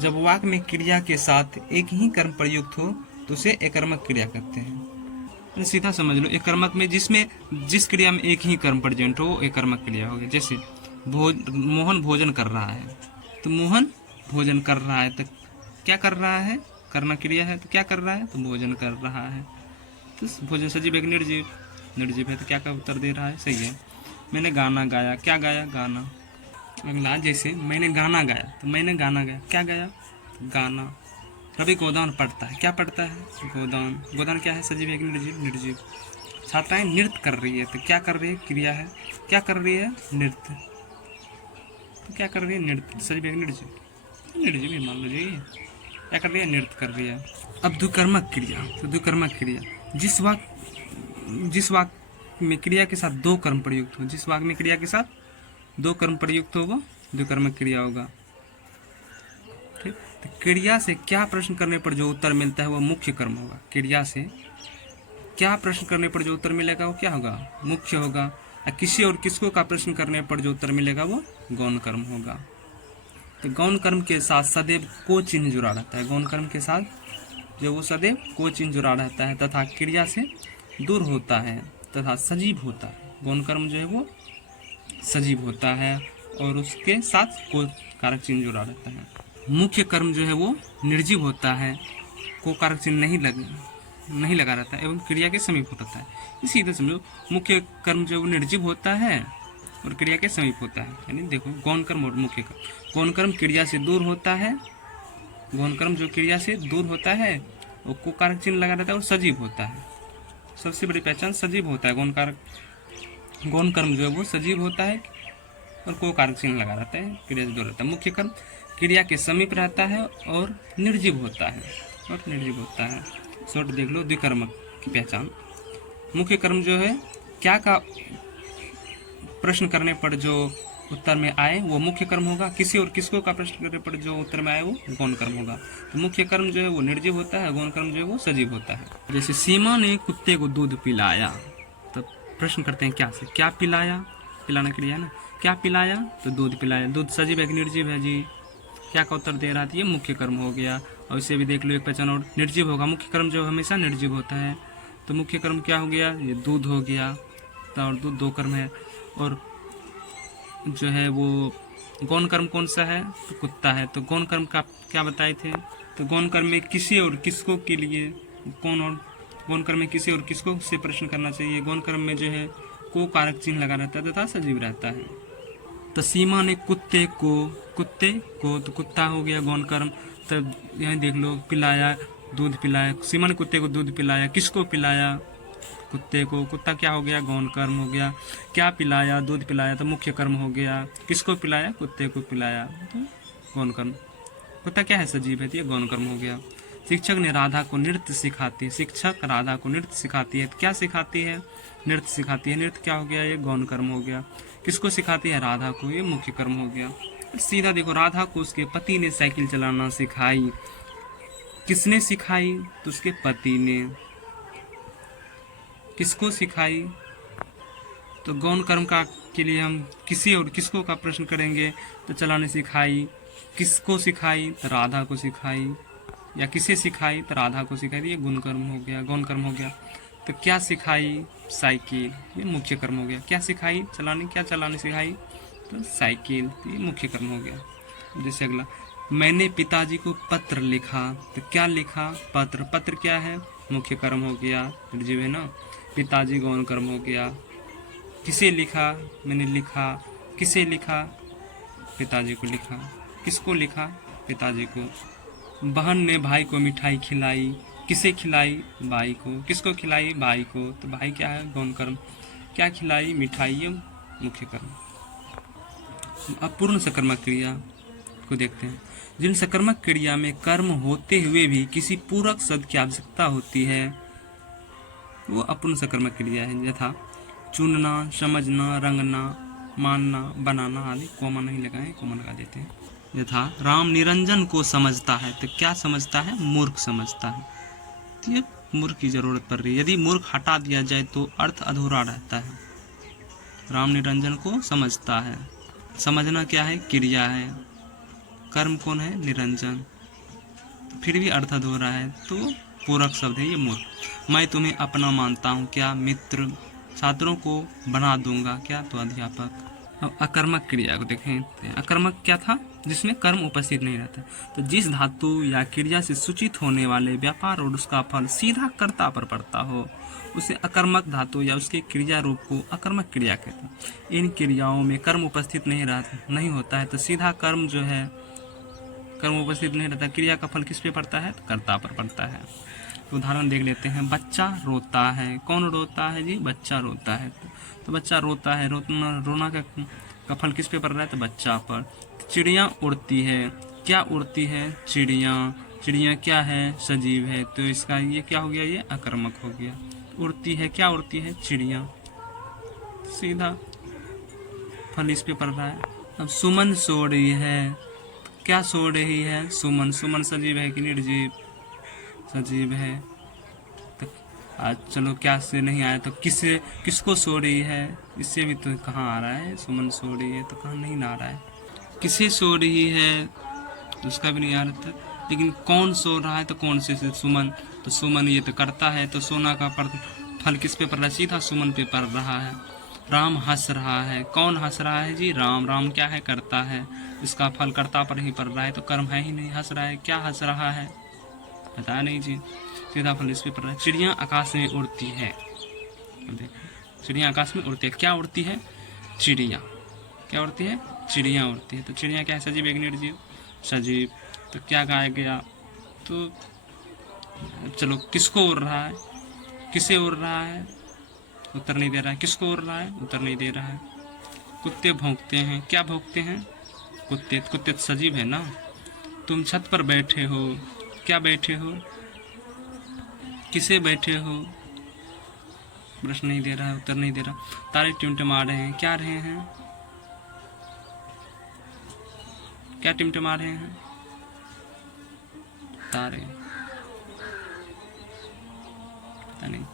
जब वाक्य में क्रिया के साथ एक ही कर्म प्रयुक्त हो तो उसे एकर्मक क्रिया कहते हैं। सीधा समझ लो, एक कर्मक में जिसमें जिस क्रिया में एक ही कर्म प्रेजेंट हो वो एकर्मक क्रिया होगी। जैसे मोहन भोजन कर रहा है, तो मोहन भोजन कर रहा है तो क्या कर रहा है? करना क्रिया है, तो क्या कर रहा है? तो भोजन कर रहा है। तो भोजन सजीव एक निर्जीव, निर्जीव है तो क्या का उत्तर दे रहा है? सही है। मैंने गाना गाया, क्या गाया? गाना। अगला, जैसे मैंने गाना गाया, तो मैंने गाना गाया, क्या गाया? गाना। रवि गोदान पढ़ता है, क्या पढ़ता है? गोदान। गोदान क्या है? सजीव एक निर्जीव, निर्जीव। छात्राएं नृत्य कर रही है, तो क्या कर रही है? क्रिया है, क्या कर रही है? नृत्य। तो क्या कर रही है? नृत्य। सजीव एक निर्जीव, निर्जीव ही मान लीजिए। क्या कर रही है? नृत्य कर रही है। अब द्विकर्मक क्रिया, तो द्विकर्मक क्रिया जिस वाक्य में क्रिया के साथ दो कर्म प्रयुक्त हो, जिस वाक्य में क्रिया के साथ दो कर्म प्रयुक्त हो वो द्विकर्मक क्रिया होगा। ठीक, तो क्रिया से क्या प्रश्न करने पर जो उत्तर मिलता है वो मुख्य कर्म होगा। क्रिया से क्या प्रश्न करने पर जो उत्तर मिलेगा वो क्या होगा? मुख्य होगा। किसी और किसको का प्रश्न करने पर जो उत्तर मिलेगा वो गौण कर्म होगा। तो गौण कर्म के साथ सदैव को चिन्ह जुड़ा रहता है। गौण कर्म के साथ जो वो सदैव को चिन्ह जुड़ा रहता है तथा क्रिया से दूर होता है तथा सजीव होता है। गौण कर्म जो है वो सजीव होता है और उसके साथ को कारक चिन्ह जुड़ा रहता है। मुख्य कर्म जो है वो निर्जीव होता है, को कारक चिन्ह नहीं लगा रहता है एवं क्रिया के समीप होता है। इसी तरह समझो, मुख्य कर्म जो वो निर्जीव होता है और क्रिया के समीप होता है। यानी देखो, गौण कर्म और मुख्य कर्म। गौण कर्म क्रिया से दूर होता है, गौण कर्म जो क्रिया से दूर होता है वो को कारक चिन्ह लगा रहता है और सजीव होता है। सबसे बड़ी पहचान सजीव होता है। गौण कर्म जो है वो सजीव होता है और को कारक चिन्ह लगा रहता है, क्रिया से दूर रहता है। मुख्य कर्म क्रिया के समीप रहता है और निर्जीव होता है। शॉर्ट देख लो, द्विकर्मक की पहचान। मुख्य कर्म जो है क्या का प्रश्न करने पर जो उत्तर में आए वो मुख्य कर्म होगा। किसी और किसको का प्रश्न करने पर जो उत्तर में आए वो गौण कर्म होगा। तो मुख्य कर्म जो है वो निर्जीव होता है, गौण कर्म जो है वो सजीव होता है। जैसे सीमा ने कुत्ते को दूध पिलाया, तो प्रश्न करते हैं क्या से? क्या पिलाया? पिलाना क्रिया ना। क्या पिलाया? तो दूध पिलाया। दूध सजीव है कि निर्जीव है जी? क्या का उत्तर दे रहा था? ये मुख्य कर्म हो गया। और इसे भी देख लो, एक पहचान और निर्जीव होगा। मुख्य कर्म जो हमेशा निर्जीव होता है, तो मुख्य कर्म क्या हो गया? ये दूध हो गया। और दूध दो कर्म है। और जो है वो गौण कर्म कौन सा है? तो कुत्ता है। तो गौण कर्म का क्या बताए थे? तो गौण कर्म में किसी और किसको के लिए गौण कर्म में किसी और किसको से प्रश्न करना चाहिए? गौण कर्म में जो है को कारक चिन्ह लगा रहता है तथा सजीव रहता है। तो सीमा ने कुत्ते को तो कुत्ता हो गया गौण कर्म। तब यहाँ देख लो, पिलाया, दूध पिलाया। सीमा ने कुत्ते को दूध पिलाया, किसको पिलाया? कुत्ते को। कुत्ता क्या हो गया? गौण कर्म हो गया। क्या पिलाया? दूध पिलाया, तो मुख्य कर्म हो गया। किसको पिलाया? कुत्ते को पिलाया, तो गौण कर्म। कुत्ता क्या है? सजीव है, तो ये गौण कर्म हो गया। शिक्षक ने राधा को नृत्य सिखाती, शिक्षक राधा को नृत्य सिखाती है, तो क्या सिखाती है? नृत्य सिखाती है। नृत्य क्या हो गया? ये गौण कर्म हो गया। किसको सिखाती है? राधा को, ये मुख्य कर्म हो गया। सीधा देखो, राधा को उसके पति ने साइकिल चलाना सिखाई। किसने सिखाई? तो उसके पति ने। किसको सिखाई? तो गौण कर्म का के लिए हम किसी और किसको का प्रश्न करेंगे? तो चलाने सिखाई। किसको सिखाई? तो राधा को सिखाई। या किसे सिखाई? तो राधा को सिखाई। ये गुण कर्म हो गया, गौण कर्म हो गया। तो क्या सिखाई? साइकिल, ये मुख्य कर्म हो गया। क्या सिखाई? चलाने। क्या चलाने सिखाई? तो साइकिल, ये मुख्य कर्म हो गया। जैसे अगला, मैंने पिताजी को पत्र लिखा, तो क्या लिखा? पत्र। पत्र क्या है? मुख्य कर्म हो गया, निर्जीव है ना। पिताजी गौण कर्म हो गया। किसे लिखा? मैंने लिखा। किसे लिखा? पिताजी को लिखा। किसको लिखा? पिताजी को। बहन ने भाई को मिठाई खिलाई, किसे खिलाई? बाई को। किसको खिलाई? बाई को। तो बाई क्या है? गौण कर्म। क्या खिलाई? मिठाई, ये मुख्य कर्म। अब पूर्ण सकर्मक क्रिया को देखते हैं। जिन सकर्मक क्रिया में कर्म होते हुए भी किसी पूरक शब्द की आवश्यकता होती है वो अपूर्ण सकर्मक क्रिया है। यथा चुनना, समझना, रंगना, मानना, बनाना आदि। कोमा नहीं लगाए, कोमा लगा देते हैं। यथा राम निरंजन को समझता है, तो क्या समझता है? मूर्ख समझता है। तो ये मूर्ख की जरूरत पड़ रही है। यदि मूर्ख हटा दिया जाए तो अर्थ अधूरा रहता है। राम निरंजन को समझता है, समझना क्या है? क्रिया है। कर्म कौन है? निरंजन। तो फिर भी अर्थ अधूरा है, तो पूरक शब्द है ये मूर्ख। मैं तुम्हें अपना मानता हूँ, क्या? मित्र। छात्रों को बना दूंगा, क्या? तो अध्यापक। अब अकर्मक क्रिया को देखें। अकर्मक क्या था? जिसमें कर्म उपस्थित नहीं रहता। तो जिस धातु या क्रिया से सूचित होने वाले व्यापार और उसका फल सीधा कर्ता पर पड़ता हो उसे अकर्मक धातु या उसके क्रिया रूप को अकर्मक क्रिया कहते हैं। इन क्रियाओं में कर्म उपस्थित नहीं होता है, तो सीधा कर्म जो है, कर्म उपस्थित नहीं रहता, क्रिया का फल किस पे पड़ता है? तो कर्ता पर पड़ता है। तो उदाहरण देख लेते हैं। बच्चा रोता है। कौन रोता है जी? बच्चा रोता है। तो बच्चा रोता है, रोना का फल किस पे पड़ रहा है? तो बच्चा पर। चिड़िया उड़ती है। क्या उड़ती है? चिड़िया। चिड़िया क्या है? सजीव है। तो इसका ये क्या हो गया? ये अकर्मक हो गया। उड़ती है, क्या उड़ती है? चिड़िया। सीधा फल इस पे पड़ रहा है। अब सुमन सो रही है। क्या सो रही है? सुमन। सुमन सजीव है कि निर्जीव? सजीव है। तो आज चलो क्या से नहीं आया, तो किसको सो रही है? इससे भी तो कहाँ आ रहा है? सुमन सो रही है, तो कहाँ नहीं आ रहा है। किसे सो रही है? उसका भी नहीं आ रहा था। लेकिन कौन सो रहा है? तो कौन से सुमन। तो सुमन ये तो करता है, तो सोना का फल किस पे पड़ रहा है? सीधा सुमन पे पड़ रहा है। राम हंस रहा है। कौन हंस रहा है जी? राम। राम क्या है? करता है। इसका फल कर्ता पर ही पड़ रहा है, तो कर्म है ही नहीं। हंस रहा है, क्या हंस रहा है? पता नहीं जी। सीधा फल इस पे पड़ रहा है। चिड़िया आकाश में उड़ती है। देखो, चिड़िया आकाश में उड़ती है। क्या उड़ती है? चिड़िया। क्या उड़ती है? चिड़िया उड़ती है। तो चिड़िया क्या है? सजीव एक निर्जीव? सजीव। तो क्या गाया गया? तो चलो किसको उड़ रहा है? किसे उड़ रहा है? उत्तर नहीं दे रहा है। किसको उड़ रहा है? उत्तर नहीं दे रहा है। कुत्ते भौंकते हैं। क्या भौंकते हैं? कुत्ते। कुत्ते तो सजीव है ना। तुम छत पर बैठे हो। क्या बैठे हो? किसे बैठे हो? प्रश्न नहीं दे रहा है, उत्तर नहीं दे रहा। तारे टिमटिमा रहे हैं। क्या रहे हैं? क्या टिमटिमा रहे हैं? तारे। पता नहीं।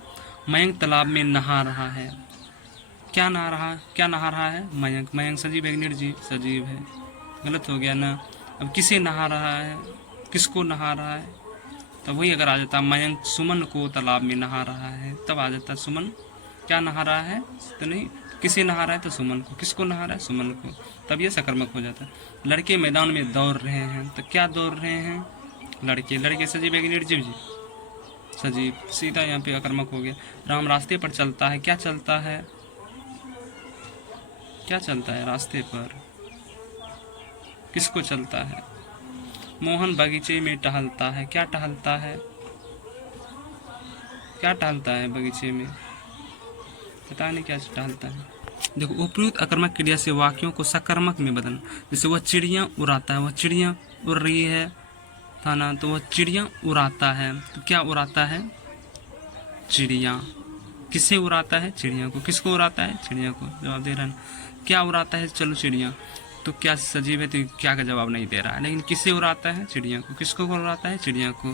मयंक तालाब में नहा रहा है। क्या नहा रहा है? मयंक। मयंक सजीव है निर्जीव? सजीव है। गलत हो गया ना। अब किसे नहा रहा है? किसको नहा रहा है? तब वही अगर आ जाता मयंक सुमन को तालाब में नहा रहा है, तब आ जाता सुमन क्या नहा रहा है? तो नहीं, किसे नहा रहा है? तो सुमन को। किसको नहा रहा है? सुमन को। तब ये सकर्मक हो जाता है। लड़के मैदान में दौड़ रहे हैं। तो क्या दौड़ रहे हैं? लड़के। लड़के सजीव है कि निर्जीव जी? सजीव। सीधा यहाँ पे अकर्मक हो गया। राम रास्ते पर चलता है। क्या चलता है? क्या चलता है रास्ते पर? किसको चलता है? मोहन बगीचे में टहलता है। क्या टहलता है? क्या टहलता है बगीचे में? पता नहीं क्या टहलता है। देखो, उपयुक्त अकर्मक क्रिया से वाक्यों को सकर्मक में बदलना। जैसे वह चिड़िया उड़ाता है। वह चिड़िया उड़ रही है था ना, तो वह चिड़िया उड़ाता है। तो क्या उड़ाता है? चिड़िया। किसे उड़ाता है? चिड़िया को। किसको उड़ाता है? चिड़िया को। जवाब दे रहा है। क्या उड़ाता है? चलो चिड़िया। तो क्या सजीव है? तो क्या का जवाब नहीं दे रहा है। लेकिन किसे उड़ाता है? चिड़िया को। किसको उड़ाता है? चिड़िया को।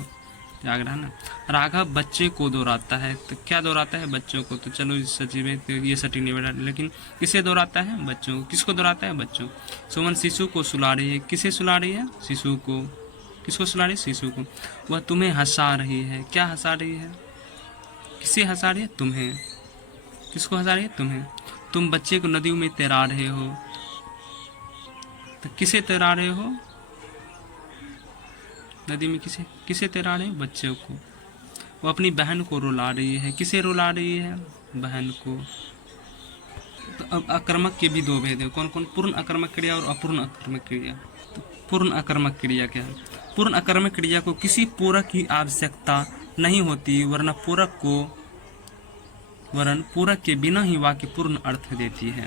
जाग रहा ना। राघव बच्चे को दोहराता है। तो क्या दोहराता है? बच्चों को। तो चलो सजीव है, तो ये सटीक नहीं बैठा। लेकिन किसे दोहराता है? बच्चों को। किसको दोहराता है? बच्चों। सुमन शिशु को सुला रही है। किसे सुला रही है? शिशु को। किसको सुला रही है? शिशु को। वह तुम्हें हंसा रही है। क्या हंसा रही है? किसे हंसा रही है? तुम्हें। किसको हंसा रही है? तुम्हें। तुम बच्चे को नदियों में तैरा रहे हो। तो किसे तैरा रहे हो? नदी में किसे तैरा रहे हो? बच्चे को। वो अपनी बहन को रुला रही है। किसे रुला रही है? बहन को। तो अब अकर्मक के भी दो भेद है। कौन कौन? पूर्ण अकर्मक क्रिया और अपूर्ण अकर्मक क्रिया। तो पूर्ण अकर्मक क्रिया क्या है? पूर्ण अकर्मक क्रिया को किसी पूरक की आवश्यकता नहीं होती, वरन पूरक के बिना ही वाक्य पूर्ण अर्थ देती है।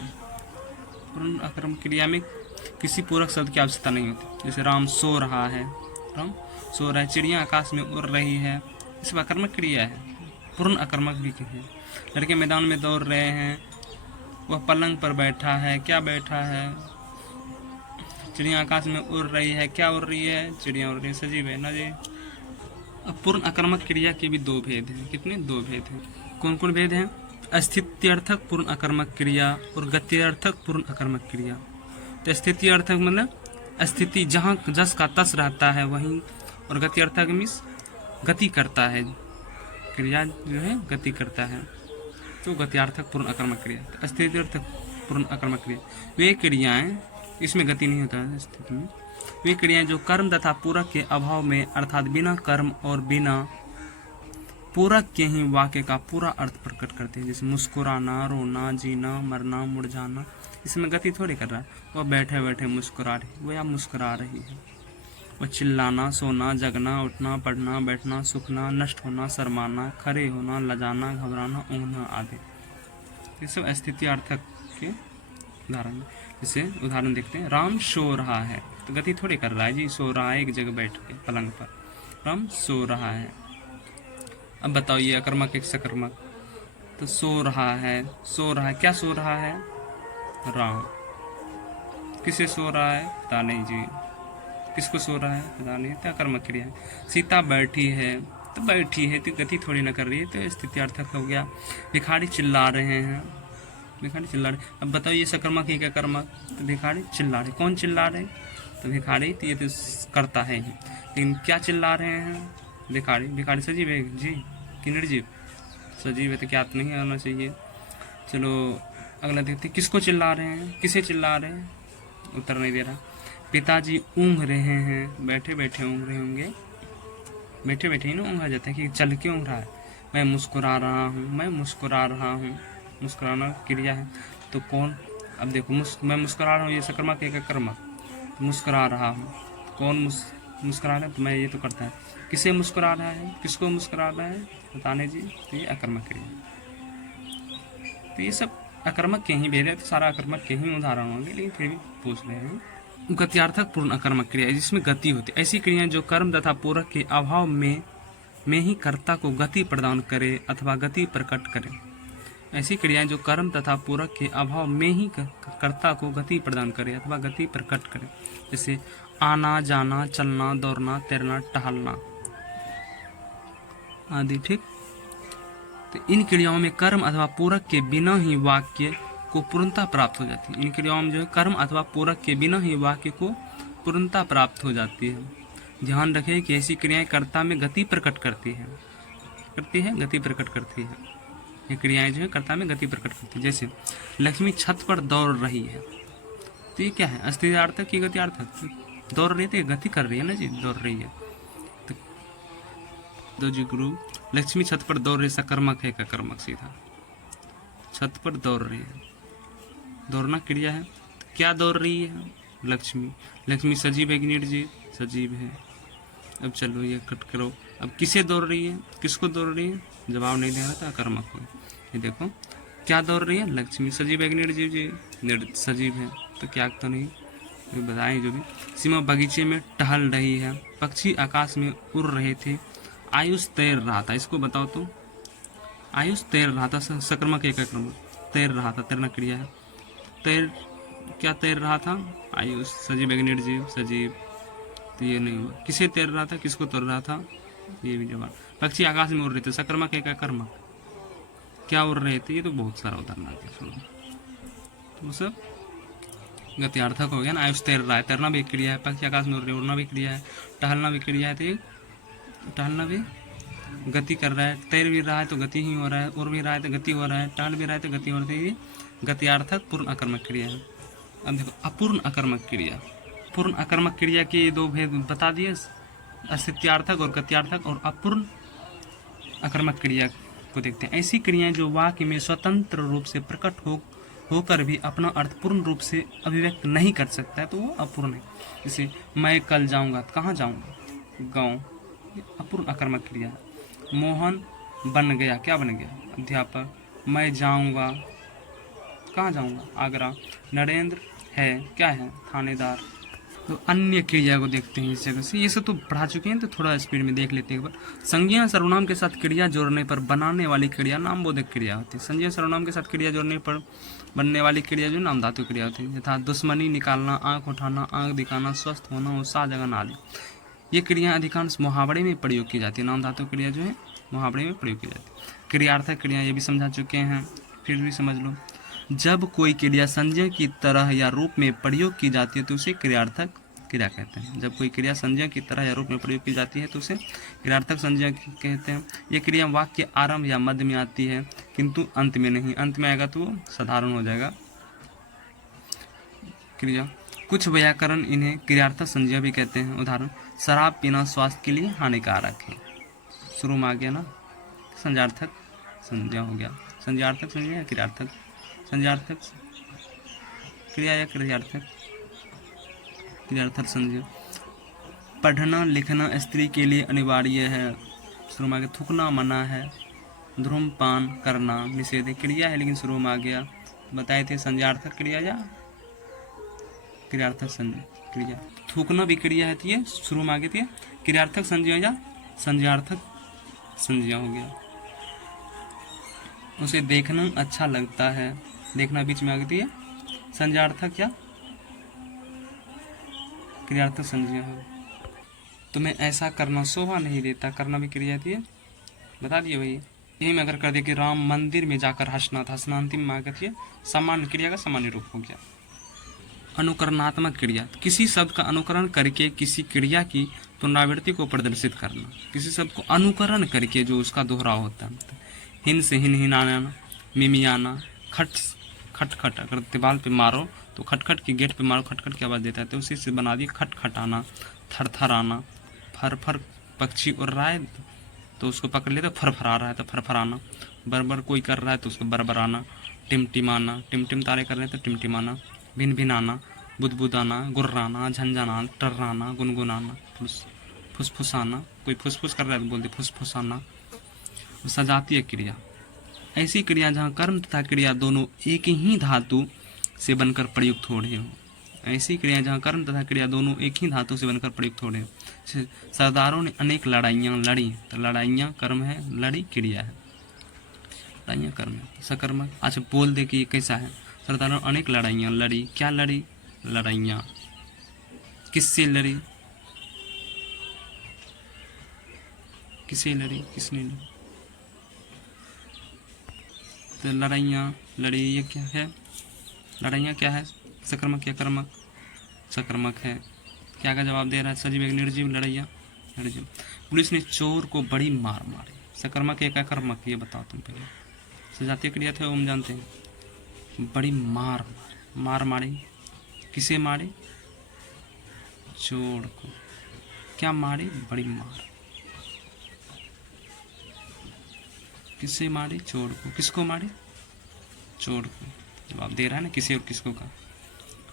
पूर्ण आकर्मक क्रिया में किसी पूरक शब्द की आवश्यकता नहीं होती। जैसे राम सो रहा है, राम सो रहा है, चिड़िया आकाश में उड़ रही है, इसमें आकर्मक क्रिया है, पूर्ण आकर्मक भी है। लड़के मैदान में दौड़ रहे हैं, वह पलंग पर बैठा है, क्या बैठा है, चिड़िया आकाश में उड़ रही है, क्या उड़ रही है, चिड़िया उड़ रही है, सजीव है ना जी। अब पूर्ण आकर्मक क्रिया के भी दो भेद हैं। कितने? दो भेद हैं। कौन कौन भेद हैं? अस्तित्यार्थक पूर्ण आकर्मक क्रिया और गत्यर्थक पूर्ण आकर्मक क्रिया। तो स्थित्यर्थक मतलब स्थिति, जहाँ जस का तस रहता है वहीं, और गत्यर्थक मीन्स गति करता है, क्रिया जो है गति करता है, तो गत्यार्थक पूर्ण आकर्मक क्रिया। तो स्थित्यर्थक पूर्ण आकर्मक क्रिया वे क्रियाएं, इसमें गति नहीं होता है स्थिति में, वे क्रियाएं जो कर्म तथा पूरक के अभाव में अर्थात बिना कर्म और बिना पूरक के ही वाक्य का पूरा अर्थ प्रकट करते हैं। जैसे मुस्कुराना, रोना, जीना, मरना, मुड़ जाना, इसमें गति थोड़ी कर रहा है, वह बैठे बैठे मुस्कुरा रही, वह या मुस्कुरा रही है। वह चिल्लाना, सोना, जगना, उठना, पढ़ना, बैठना, सूखना, नष्ट होना, शर्माना, खड़े होना, लजाना, घबराना, ऊँघना आदि, ये सब स्थित्यार्थक के उदाहरण। जैसे उदाहरण देखते हैं, राम सो रहा है, तो गति थोड़ी कर रहा है जी, सो रहा है एक जगह बैठ के पलंग पर, राम सो रहा है। अब बताओ ये अकर्मक एक सकर्मक। तो सो रहा है, सो रहा है, क्या सो रहा है? राम। किसे सो रहा है? पता नहीं जी। किसको सो रहा है? पता नहीं, तो अकर्मक क्रिया है। सीता बैठी है, तो बैठी है, तो गति थोड़ी ना कर रही है, तो स्थित्यार्थक हो गया। भिखारी चिल्ला रहे हैं, भिखारी चिल्ला रहे। अब बताओ ये सकर्मक है क्या कर्मक? तो भिखारी चिल्ला रहे, कौन चिल्ला रहे? तो भिखारी, तो ये तो करता है ही, लेकिन क्या चिल्ला रहे हैं? भिखारी। भिखारी सजीव है जी कि निर्जीव? सजीव है, तो क्या नहीं होना चाहिए। चलो अगला देखते, किसको चिल्ला रहे हैं? किसे चिल्ला रहे हैं? उत्तर नहीं दे रहा। पिताजी ऊँघ रहे हैं, बैठे बैठे ऊँघ रहे होंगे, बैठे बैठे ही ना ऊँघा जाता है कि चल के ऊँघ रहा है। मैं मुस्कुरा रहा हूँ, मैं मुस्कुरा रहा हूँ, मुस्कुराना क्रिया है, तो कौन? अब देखो मैं मुस्कुरा रहा हूँ, ये सकर्मक है क्या कर्मक? मुस्कुरा रहा हूँ, कौन मुस्कुरा रहा है? तो मैं, ये तो करता है। किसे मुस्कुरा रहा है? किसको मुस्कुरा रहा है? बताने जी, तो ये अकर्मक क्रिया। तो ये सब अकर्मक के ही भेद है, तो सारा अकर्मक के ही उदाहरण होंगे, लेकिन फिर भी पूछ रहे हैं। गत्यार्थक पूर्ण अकर्मक क्रिया जिसमें गति होती है। ऐसी क्रियाएं जो कर्म तथा पूरक के अभाव में ही कर्ता को गति प्रदान करे अथवा गति प्रकट करे। ऐसी क्रियाएं जो कर्म तथा पूरक के अभाव में ही कर्ता को गति प्रदान करे अथवा गति प्रकट करे। जैसे आना, जाना, चलना, दौड़ना, तैरना, टहलना आदि। ठीक, तो इन क्रियाओं में कर्म अथवा पूरक के बिना ही वाक्य को पूर्णता प्राप्त हो जाती है। इन क्रियाओं में जो है कर्म अथवा पूरक के बिना ही वाक्य को पूर्णता प्राप्त हो जाती है। ध्यान रखें कि ऐसी क्रियाएं कर्ता में गति प्रकट करती है, गति प्रकट करती है। ये क्रियाएं जो है कर्ता में गति प्रकट करती है। जैसे लक्ष्मी छत पर दौड़ रही है, तो ये क्या है? अस्थित्यार्थक की गत्यार्थक? दौड़ रही है तो गति कर रही है ना जी, दौड़ रही है। तो जी गुरु, लक्ष्मी छत पर दौड़ रही, सकर्मक है का कर्मक? सीधा छत पर दौड़ रही है, दौड़ना क्रिया है। क्या दौड़ रही है? लक्ष्मी। लक्ष्मी सजीव है कि निर्जीव? सजीव है। अब चलो ये कट करो। अब किसे दौड़ रही है? किसको दौड़ रही है? जवाब नहीं दे रहा था, अकर्मक हो। ये देखो क्या दौड़ रही है? लक्ष्मी। सजीव है कि निर्जीव जी? सजीव है, तो क्या तो नहीं बताएं जो भी। सीमा बगीचे में टहल रही है, पक्षी आकाश में उड़ रहे थे, आयुष तैर रहा था। इसको बताओ तो। आयुष तैर रहा था, सकर्मक एक कर्मक। तैर रहा था, तैरना क्रिया है। क्या तैर रहा था? आयुष। सजीव है निर्जीव? सजीव, तो ये नहीं हुआ। किसे तैर रहा था? किसको तैर रहा था? ये भी जवाब। पक्षी आकाश में उड़ रहे थे, सकर्मक एक कर्मक। क्या उड़ रहे थे? ये तो बहुत सारा उदाहरण आ गया। तो सब गत्यार्थक हो गया ना। आयुष तैर रहा है, तैरना भी क्रिया है। पक्षी आकाश में उड़ रहे, उड़ना भी क्रिया है। टहलना भी क्रिया है, तो टहलना भी गति कर रहा है। तैर भी रहा है तो गति ही हो रहा है, उड़ भी रहा है तो गति हो रहा है, टहल भी रहा है तो गति हो रही है। ये गत्यार्थक पूर्ण अकर्मक क्रिया है। अब देखो अपूर्ण अकर्मक क्रिया। पूर्ण अकर्मक क्रिया के दो भेद बता दिए, अस्थित्यार्थक और गत्यार्थक। और अपूर्ण अकर्मक क्रिया को देखते हैं। ऐसी क्रियाएं जो वाक्य में स्वतंत्र रूप से प्रकट होकर भी अपना अर्थ पूर्ण रूप से अभिव्यक्त नहीं कर सकता है, तो वो अपूर्ण है। जैसे मैं कल जाऊंगा, तो कहाँ जाऊंगा? गाँव। अपूर्ण अकर्मक क्रिया है। मोहन बन गया, क्या बन गया? अध्यापक। मैं जाऊंगा, कहाँ जाऊंगा? आगरा। नरेंद्र है, क्या है? थानेदार। तो अन्य क्रिया को देखते हैं इस जगह से। ये सब तो पढ़ा चुके हैं, तो थोड़ा स्पीड में देख लेते हैं एक बार। संज्ञा सर्वनाम के साथ क्रिया जोड़ने पर बनाने वाली क्रिया नामबोधक क्रिया होती है। संज्ञा सर्वनाम के साथ क्रिया जोड़ने पर बनने वाली क्रिया जो नाम धातु क्रिया होती है, यथा दुश्मनी निकालना, आंख उठाना, आंख दिखाना, स्वस्थ होना, उत्साह जगाना आदि। ये क्रिया अधिकांश मुहावरे में प्रयोग की जाती है। नाम धातु क्रिया जो है मुहावरे में प्रयोग की जाती है। क्रियार्थक क्रिया ये भी समझा चुके हैं, फिर भी समझ लो। जब कोई क्रिया संज्ञा की तरह या रूप में प्रयोग की जाती है तो उसे क्रियार्थक क्रिया कहते हैं। जब कोई क्रिया संज्ञा की तरह या रूप में प्रयोग की जाती है तो उसे क्रियार्थक संज्ञा कहते हैं। ये क्रिया वाक्य आरंभ या मध्य में आती है, किंतु अंत में नहीं। अंत में आएगा तो साधारण हो जाएगा क्रिया। कुछ व्याकरण इन्हें क्रियार्थक संज्ञा भी कहते हैं। उदाहरण, शराब पीना स्वास्थ्य के लिए हानिकारक है। शुरू में आ गया ना, संज्ञार्थक संज्ञा हो गया। संज्ञार्थक संज्ञा या क्रियार्थक? संज्ञार्थक क्रिया या क्रियार्थक? क्रियार्थक संज्ञा। पढ़ना लिखना स्त्री के लिए अनिवार्य है। शुरू में आ गया। थूकना मना है। धूम्रपान करना निषेध है। क्रिया है लेकिन शुरू में आ गया। बताए थे संज्ञार्थक क्रिया या क्रियार्थक संज्ञा क्रिया। थूकना भी क्रिया है, ये शुरू में आ गई थी। क्रियार्थक संज्ञा या संज्ञार्थक संज्ञा हो गया। उसे देखना अच्छा लगता है, देखना बीच में आ गई है। संज्ञार्थक या क्रियार्थक संज्ञा है। तुम्हें ऐसा करना शोभा नहीं देता, करना भी क्रिया थी, बता दिए भाई। यही में अगर कर दे कि राम मंदिर में जाकर हंसना था, हंसना अंतिम में आ गई है। सामान्य क्रिया का सामान्य रूप हो गया। अनुकरणात्मक क्रिया, किसी शब्द का अनुकरण करके किसी क्रिया की पुनरावृत्ति को प्रदर्शित करना। किसी शब्द को अनुकरण करके जो उसका दोहराव होता है। हिन से हिन हिनाना, मिमियाना, खट खट खट। अगर दीवार पे मारो तो खटखट की, गेट पे मारो खटखट की आवाज़ देता है, तो उसी से बना दिया खट खटाना। थर थर आना, फर फर पक्षी उड़ रहा है तो उसको पकड़ लेते, फरफरा रहा है तो फरफराना। बरबर कोई कर रहा है तो उसको बरबराना। टिमटिमाना, टिमटिम तारे कर रहे हैं तो टिमटिमाना। भिन भिनाना, बुदबुदाना, गुर्राना, झंझाना, टर्राना, गुनगुनाना, फुसफुसाना। कोई फुसफुस कर रहा है तो बोलते फुसफुसाना। सजातीय क्रिया, ऐसी क्रिया जहाँ कर्म तथा क्रिया दोनों एक ही धातु से बनकर प्रयुक्त हो रहे हो। ऐसी क्रिया जहाँ कर्म तथा क्रिया दोनों एक ही धातु से बनकर प्रयुक्त हो रहे हो। सरदारों ने अनेक लड़ाइयाँ लड़ी, तो लड़ाइयाँ कर्म है, लड़ी क्रिया है। लड़ाइयाँ कर्म है, सकर्मक। अच्छा बोल दे कि ये कैसा है। सरदारों ने अनेक लड़ाइयाँ लड़ी, क्या लड़ी? लड़ाइयाँ। किससे लड़ी? किसे लड़ी, किसने लड़ी? तो लड़ाइयाँ लड़ी, ये क्या है? लड़ाइयाँ क्या है? सकर्मक या कर्मक? सकर्मक है। क्या का जवाब दे रहा है? सजीव एक निर्जीव, लड़ाइयाँ निर्जीव। पुलिस ने चोर को बड़ी मार मारी। सकर्मक या कर्मक, ये बताओ तुम पहले। सजातीय क्रिया थे वो हम जानते हैं। बड़ी मार मारी, मार मारी। किसे मारी? चोर को। क्या मारी? बड़ी मार। किससे मारी? चोर को। किसको मारी? चोर को। जवाब दे रहा है ना, किसी और किसको का।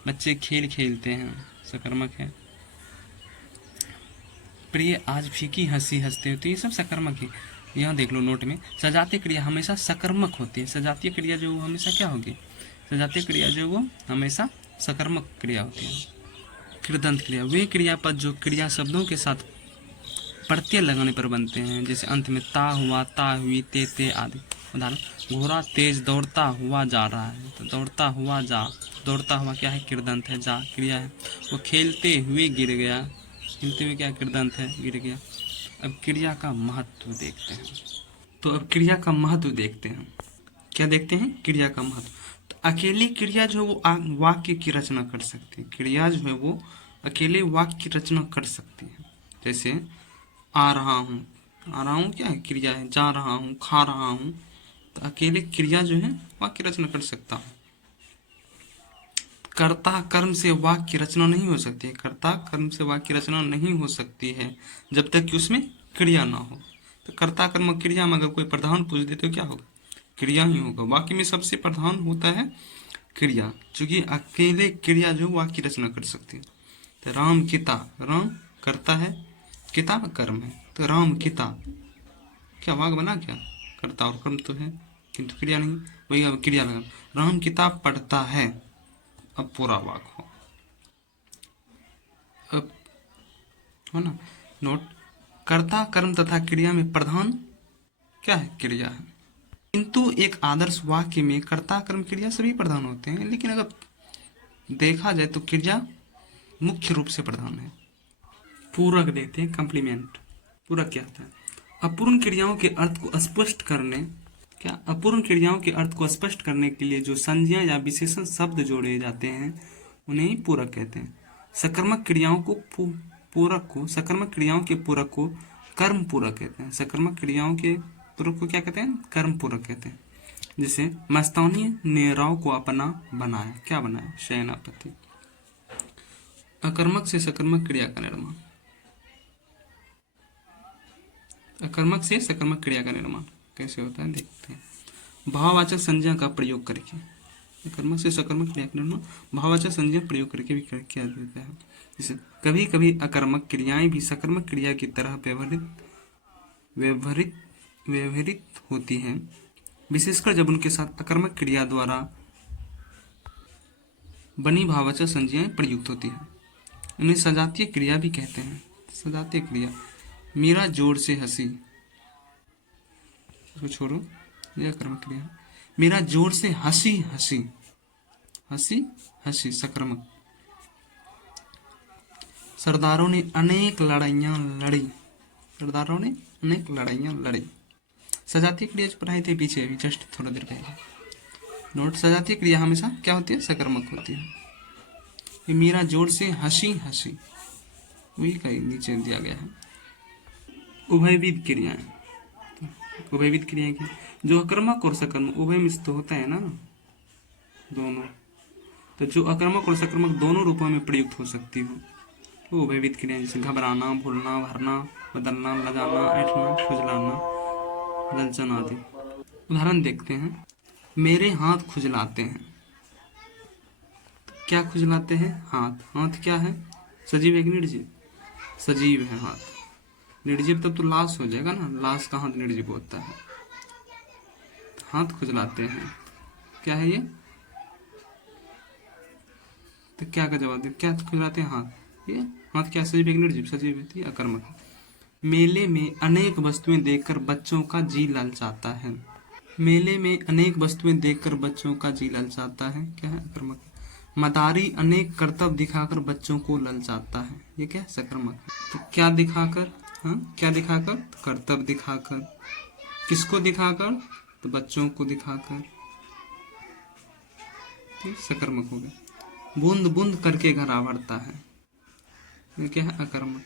बच्चे खेल खेलते हैं, सकर्मक है। प्रिय आज फीकी हंसी हंसते होती है, ये सब सकर्मक है। यहाँ देख लो नोट में, सजातीय क्रिया हमेशा सकर्मक होती है। सजातीय क्रिया जो वो हमेशा क्या होगी? सजातीय क्रिया जो वो हमेशा सकर्मक क्रिया होती है। कृदंत क्रिया, वे क्रियापद जो क्रिया शब्दों के साथ प्रत्यय लगाने पर बनते हैं, जैसे अंत में ता हुआ, ता हुई, ते ते आदि। उदाहरण, घोड़ा तेज दौड़ता हुआ जा रहा है, तो दौड़ता हुआ जा, दौड़ता हुआ क्या है? कृदंत है, जा क्रिया है। वो खेलते हुए गिर गया, खेलते हुए क्या? कृदंत है, गिर गया। अब क्रिया का महत्व देखते हैं। तो अब क्रिया का महत्व देखते हैं। क्या देखते हैं? क्रिया का महत्व। तो अकेली क्रिया जो वो वाक्य की रचना कर सकती है। क्रिया जो है वो अकेले वाक्य की रचना कर सकती है। जैसे आ रहा हूँ, आ रहा हूँ क्या है? क्रिया है। जा रहा हूँ, खा रहा हूँ, तो अकेले क्रिया जो है वाक्य रचना कर सकता हूँ। कर्ता कर्म से वाक्य रचना नहीं हो सकती है। कर्ता कर्म से वाक्य रचना नहीं हो सकती है जब तक कि उसमें क्रिया ना हो। तो कर्ता कर्म क्रिया में अगर कोई प्रधान पूछ दे तो क्या होगा? क्रिया ही होगा। वाक्य में सबसे प्रधान होता है क्रिया, क्योंकि अकेले क्रिया जो वाक्य रचना कर सकती है। तो राम किता, राम करता है, किताब कर्म है, तो राम किता क्या वाक बना क्या? कर्ता और कर्म तो है किंतु क्रिया नहीं, वही अब क्रिया लगा। राम किताब पढ़ता है, अब पूरा वाक हो, अब हो ना। नोट, कर्ता कर्म तथा क्रिया में प्रधान क्या है? क्रिया है। किंतु एक आदर्श वाक्य में कर्ता कर्म क्रिया सभी प्रधान होते हैं, लेकिन अगर देखा जाए तो क्रिया मुख्य रूप से प्रधान है। पूरक देखते हैं, कॉम्प्लीमेंट। पूरक क्या होता है? अपूर्ण क्रियाओं के अर्थ को स्पष्ट करने, क्या अपूर्ण क्रियाओं के अर्थ को स्पष्ट करने के लिए जो संज्ञा या विशेषण शब्द जोड़े जाते हैं उन्हें ही पूरक कहते हैं। सकर्मक क्रियाओं को पूरक को, सकर्मक क्रियाओं के पूरक को कर्म पूरक कहते हैं। सकर्मक क्रियाओं के पूरक को क्या कहते हैं? कर्म पूरक कहते हैं। जैसे मस्तानी ने राव को अपना बनाया, क्या बनाया? शयनापति। अकर्मक से सकर्मक क्रिया का निर्माण, अकर्मक से सकर्मक क्रिया का निर्माण कैसे होता है देखते हैं। भाववाचक संज्ञा का प्रयोग करके, अकर्मक से सकर्मक क्रिया का निर्माण भाववाचक संज्ञा प्रयोग करके भी किया जाता है। जैसे कभी कभी अकर्मक क्रियाएं भी सकर्मक क्रिया की तरह व्यवहृत होती हैं, विशेषकर जब उनके साथ अकर्मक क्रिया द्वारा बनी भाववाचक संज्ञाएं प्रयुक्त होती हैं। उन्हें सजातीय क्रिया भी कहते हैं। सजातीय क्रिया, मीरा जोर से हंसी, इसको छोड़ो, यह कर्मक क्रिया है। मीरा जोर से हंसी हंसी, हंसी हंसी सकर्मक। सरदारों ने अनेक लड़ाइयां लड़ी, सरदारों ने अनेक लड़ाइयां लड़ी। सजातीय क्रिया जो पढ़ाई थी पीछे अभी जस्ट थोड़ा देर पहले, नोट। सजातीय क्रिया हमेशा क्या होती है? सकर्मक होती है। मीरा जोर से हंसी हंसी, वही कहीं नीचे दिया गया है। उभयविध क्रियाएं, उभयविध क्रियाएं की जो अकर्मक और सकर्मक उभय में तो होता है ना दोनों, तो जो अकर्मक और सकर्मक दोनों रूपों में प्रयुक्त हो सकती हो वो उभयविध क्रियाएं। जैसे घबराना, भूलना, भरना, बदलना, लजाना, ऐठना, खुजलाना, ललचन आदि। उदाहरण देखते हैं। मेरे हाथ खुजलाते हैं, क्या खुजलाते हैं? हाथ। हाथ क्या है? सजीव है कि निर्जीव? सजीव है हाथ। निर्जीव तब तो लाश हो जाएगा ना, लाश का हाथ निर्जीव होता है। हाथ खुजलाते हैं, क्या है ये? तो क्या का जवाब दे? क्या खुजलाते हैं? हाथ। ये हाथ क्या सजीव है कि निर्जीव? सजीव है, अकर्मक है। मेले में अनेक वस्तुएं देखकर बच्चों का जी ललचाता है, मेले में अनेक वस्तुएं देखकर बच्चों का जी ललचाता है, क्या है? अकर्मक। मदारी अनेक करतब दिखाकर बच्चों को ललचाता है, ये क्या है? सकर्मक है। तो क्या दिखाकर? हाँ, क्या दिखाकर? तो करतब दिखाकर। किसको दिखाकर? तो बच्चों को दिखाकर, ठीक, सकर्मक हो गया। बूंद बूंद करके घड़ा भरता है, ये क्या है? अकर्मक।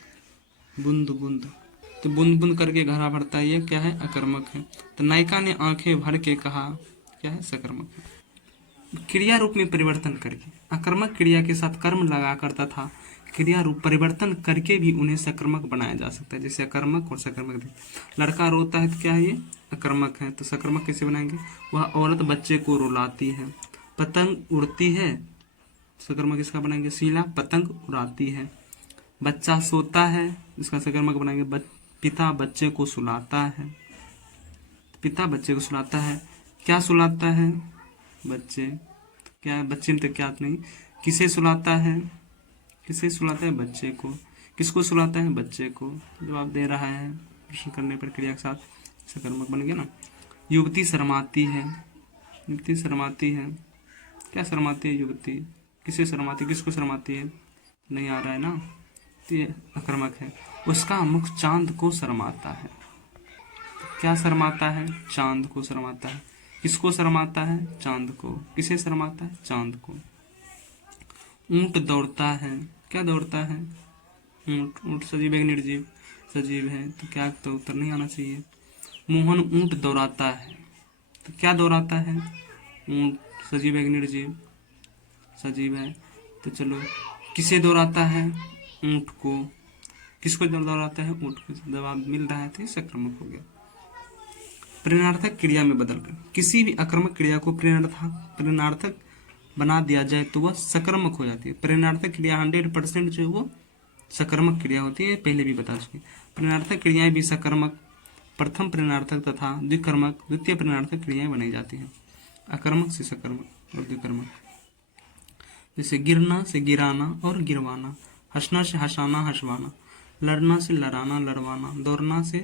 बूंद बूंद, तो बूंद बूंद करके घड़ा भरता है, ये क्या है? अकर्मक है। तो नायिका ने आंखें भर के कहा, क्या है? सकर्मक है। क्रिया रूप में परिवर्तन करके, अकर्मक क्रिया के साथ कर्म लगाकर तथा क्रिया रूप परिवर्तन करके भी उन्हें सकर्मक बनाया जा सकता है। जैसे अकर्मक और सकर्मक। लड़का रोता है तो क्या है? ये अकर्मक है। तो सकर्मक कैसे बनाएंगे? वह औरत बच्चे को रुलाती है। पतंग उड़ती है, सकर्मक इसका बनाएंगे। शीला पतंग उड़ाती है। बच्चा सोता है, इसका सकर्मक बनाएंगे। पिता बच्चे को सुलाता है, पिता बच्चे को सुलाता है। क्या सुलाता है? बच्चे। क्या है? बच्चे में तो क्या नहीं। किसे सुलाता है? किसे सुलाता है? बच्चे को। किसको सुलाता है? बच्चे को। जवाब दे रहा है प्रश्न करने पर क्रिया के साथ सकर्मक बन गया ना। युवती शर्माती है, युवती शर्माती है। क्या शर्माती है? युवती। किसे शर्माती? किसको शर्माती है? नहीं आ रहा है ना, तो ये अकर्मक है। उसका मुख चांद को शर्माता है, क्या शर्माता है? चांद को शर्माता है। किसको शर्माता है? चांद को। किसे शर्माता है? चांद को। ऊंट दौड़ता है, क्या दौड़ता है? ऊंट। ऊंट सजीव है निर्जीव? सजीव है, तो क्या तो उत्तर नहीं आना चाहिए। मोहन ऊंट दौड़ाता है, तो क्या दौड़ाता है? ऊंट। सजीव है निर्जीव? सजीव है। तो चलो, किसे दौड़ाता है? ऊंट को। किसको दौड़ाता है? ऊंट को। जवाब मिल रहा है, तो सकर्मक हो गया। प्रेरणार्थक क्रिया में बदलकर, किसी भी अकर्मक क्रिया को प्रेरणार्थक बना दिया जाए तो वह सकर्मक हो जाती है। प्रेरणार्थक क्रिया 100% जो है वो सकर्मक क्रिया होती है, पहले भी बता चुके। प्रेरणार्थक क्रियाएं भी सकर्मक प्रथम प्रेरणार्थक तथा द्विकर्मक द्वितीय प्रेरणार्थक क्रियाएं बनाई जाती हैं। अकर्मक से सकर्मक और द्विकर्मक, जैसे गिरना से गिराना और गिरवाना, हंसना से हंसाना हंसवाना, लड़ना से लड़ाना लड़वाना, दौड़ना से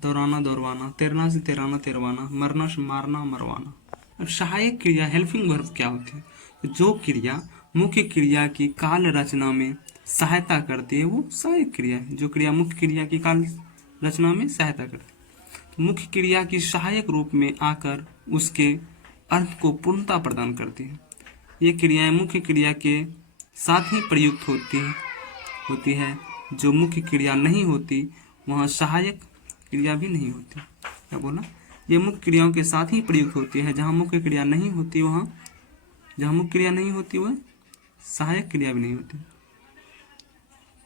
दौड़ाना दौड़वाना, तैरना से तैराना तैरवाना, मरना से मारना मरवाना। अब सहायक क्रिया हेल्पिंग वर्ब क्या होती है? जो क्रिया मुख्य क्रिया की काल रचना में सहायता करती है वो सहायक क्रिया है। जो क्रिया मुख्य क्रिया की काल रचना में सहायता करती है, तो मुख्य क्रिया की सहायक रूप में आकर उसके अर्थ को पूर्णता प्रदान करती है। ये क्रियाएं मुख्य क्रिया के साथ ही प्रयुक्त होती है। जो मुख्य क्रिया नहीं होती वहाँ सहायक क्रिया भी नहीं होती। क्या बोला? ये मुख्य क्रियाओं के साथ ही प्रयुक्त होती है। जहाँ मुख्य क्रिया नहीं होती वहाँ वह सहायक क्रिया भी नहीं होती।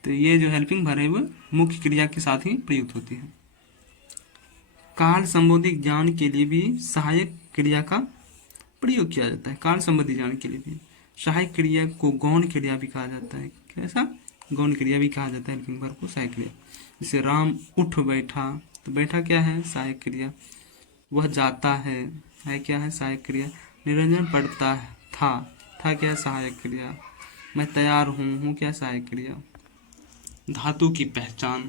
तो ये जो हेल्पिंग वर्ब है वो मुख्य क्रिया के साथ ही प्रयुक्त होती है। काल संबंधी ज्ञान के लिए भी सहायक क्रिया का प्रयोग किया जाता है। काल संबंधी ज्ञान के लिए भी सहायक क्रिया को गौण क्रिया भी कहा जाता है। कैसा? गौण क्रिया भी कहा जाता है हेल्पिंग वर्ब को सहायक क्रिया। जैसे राम उठ बैठा, तो बैठा क्या है? सहायक क्रिया। वह जाता है क्या है? सहायक क्रिया। निरंजन पढ़ता था क्या है? सहायक क्रिया। मैं तैयार हूँ क्या? सहायक क्रिया। धातु की पहचान,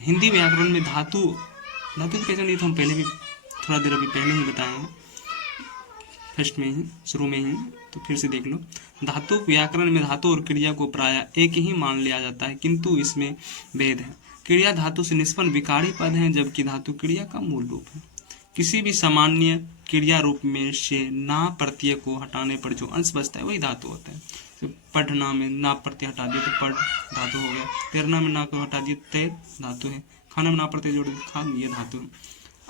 हिंदी व्याकरण में धातु की पहचान ये तो हम पहले भी थोड़ा देर अभी पहले ही बताए हैं, फर्स्ट में ही शुरू में ही, तो फिर से देख लो। धातु व्याकरण में धातु और क्रिया को प्रायः एक ही मान लिया जाता है, किंतु इसमें भेद है। क्रिया धातु से निष्पन्न विकारी पद है, जबकि धातु क्रिया का मूल रूप है। किसी भी सामान्य क्रिया रूप में से ना प्रत्यय को हटाने पर जो अंश बचता है वही धातु होता है। तो पढ़ना में ना प्रत्यय हटा दिए तो पढ़ धातु हो गया। तैरना में ना को हटा दिए तैर धातु है। खाना में ना प्रत्यय जोड़ दिए खा, ये धातु है।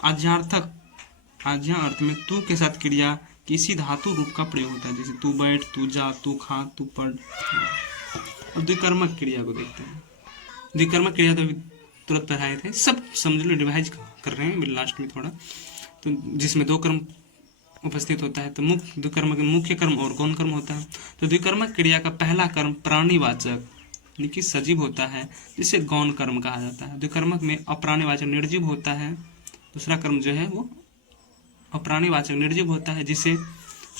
आज्ञार्थक आज्ञा अर्थ में तू के साथ क्रिया किसी धातु रूप का प्रयोग होता है, जैसे तू बैठ, तू जा, तू खा, तू पढ़। और द्विकर्मक क्रिया को देखते हैं। द्विकर्मक क्रिया तो तुरंत पढ़ाए थे, सब समझ लो, रिवाइज कर रहे हैं लास्ट में थोड़ा। तो जिसमें दो कर्म उपस्थित होता है, तो द्विकर्मक मुख्य कर्म और गौण कर्म होता है। तो द्विकर्मक क्रिया का पहला कर्म प्राणीवाचक यानी कि सजीव होता है, जिसे गौण कर्म कहा जाता है। द्विकर्मक में अप्राणीवाचक निर्जीव होता है। दूसरा कर्म जो है वो अप्राणीवाचक निर्जीव होता है, जिसे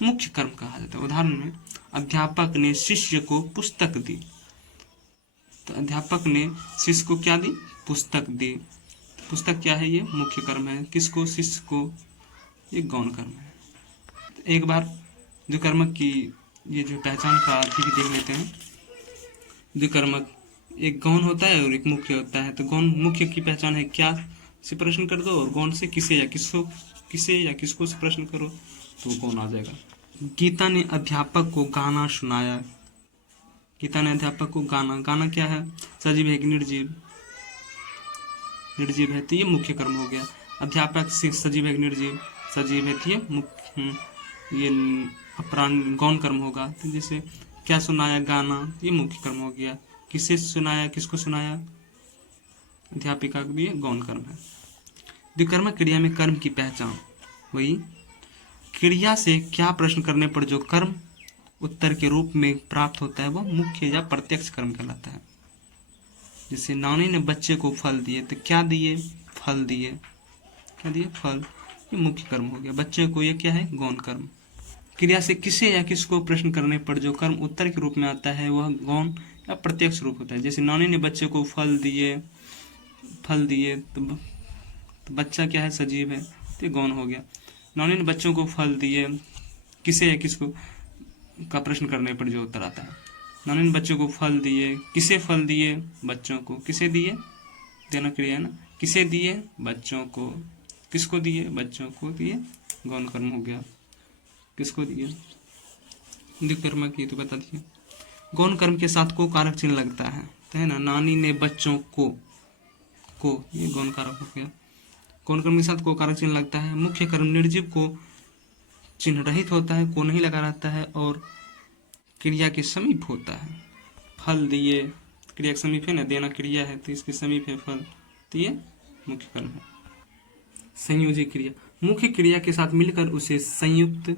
मुख्य कर्म कहा जाता है। उदाहरण में अध्यापक ने शिष्य को पुस्तक दी, तो अध्यापक ने शिष्य को क्या दी? पुस्तक दी। पुस्तक क्या है? ये मुख्य कर्म है। किसको? शिष्य को। ये गौण कर्म है। एक बार द्विकर्मक की ये जो पहचान का भी देख लेते हैं। द्विकर्मक एक गौण होता है और एक मुख्य होता है। तो गौण मुख्य की पहचान है क्या से प्रश्न कर दो, और गौण से किसे या किसको से प्रश्न करो तो गौण आ जाएगा। गीता ने अध्यापक को गाना सुनाया। गीता ने अध्यापक को गाना क्या है? सजीव है कि निर्जीव? निर्जीव है, तो ये मुख्य कर्म हो गया। अध्यापक से सजीव है कि निर्जीव? सजीव है, तो ये गौण कर्म होगा। तो जैसे क्या सुनाया? गाना, ये मुख्य कर्म हो गया। किसे सुनाया? किसको सुनाया? अध्यापिका को, ये गौण कर्म है। द्विकर्मक क्रिया में कर्म की पहचान, वही क्रिया से क्या प्रश्न करने पर जो कर्म उत्तर के रूप में प्राप्त होता है वह मुख्य या प्रत्यक्ष कर्म कहलाता है। जैसे नानी ने बच्चे को फल दिए, तो क्या दिए? फल दिए। क्या दिए? फल। ये मुख्य कर्म हो गया। बच्चे को, ये क्या है? गौण कर्म। क्रिया से किसे या किसको प्रश्न करने पर जो कर्म उत्तर के रूप में आता है वह गौण या प्रत्यक्ष रूप होता है। जैसे नानी ने बच्चे को फल दिए तो बच्चा क्या है? सजीव है, तो गौण हो गया। नानी ने बच्चों को फल दिए, किसे या किसको का प्रश्न करने पर जो उत्तर आता है। नानी ने बच्चों को फल दिए, किसे फल दिए? बच्चों को। किसे दिए? देना क्रिया है ना। किसे दिए? बच्चों को। किसको दिए? बच्चों को दिए, गौण कर्म हो गया। किसको दिए? द्विकर्मक, ये तो बता दिए। गौण कर्म के साथ को कारक चिन्ह लगता है, तो है ना। नानी ने बच्चों को, ये गौण कारक हो गया। गौण कर्म के साथ को कारक चिन्ह लगता है। मुख्य कर्म निर्जीव को चिन्ह रहित होता है, को नहीं लगा रहता है, और क्रिया के समीप होता है। फल दिए, क्रिया के समीप है ना, देना क्रिया है तो इसके समीप है फल, तो ये मुख्य कर्म है। संयोजी क्रिया, मुख्य क्रिया के साथ मिलकर उसे संयुक्त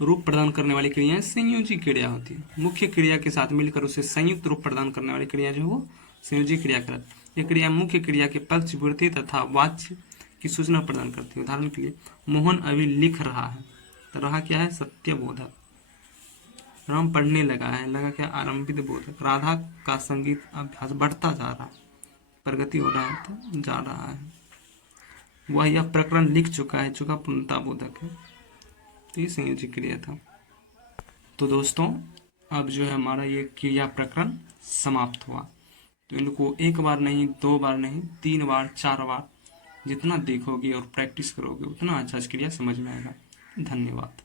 रूप प्रदान करने वाली क्रियाएं संयोजी क्रिया होती है। मुख्य क्रिया के साथ मिलकर उसे संयुक्त रूप प्रदान करने वाली क्रिया जो है वो संयोजी क्रिया कहलाती है। ये क्रिया मुख्य क्रिया के पक्ष, विपरीत तथा वाच्य की सूचना प्रदान करती है। उदाहरण के लिए, मोहन अभी लिख रहा है, तो रहा क्या है, सत्यबोधक। राम पढ़ने लगा है, लगा क्या, आरंभित बोधक। राधा का संगीत अभ्यास बढ़ता जा रहा है, प्रगति हो रहा है तो जा रहा है। वह यह प्रकरण लिख चुका है, चुका पूर्णता बोधक है। तो ये संयोजी क्रिया था। तो दोस्तों, अब जो है हमारा ये क्रिया प्रकरण समाप्त हुआ। तो इनको एक बार नहीं, 2 बार नहीं, 3 बार, 4 बार जितना देखोगे और प्रैक्टिस करोगे उतना अच्छा क्रिया समझ में आएगा। धन्यवाद।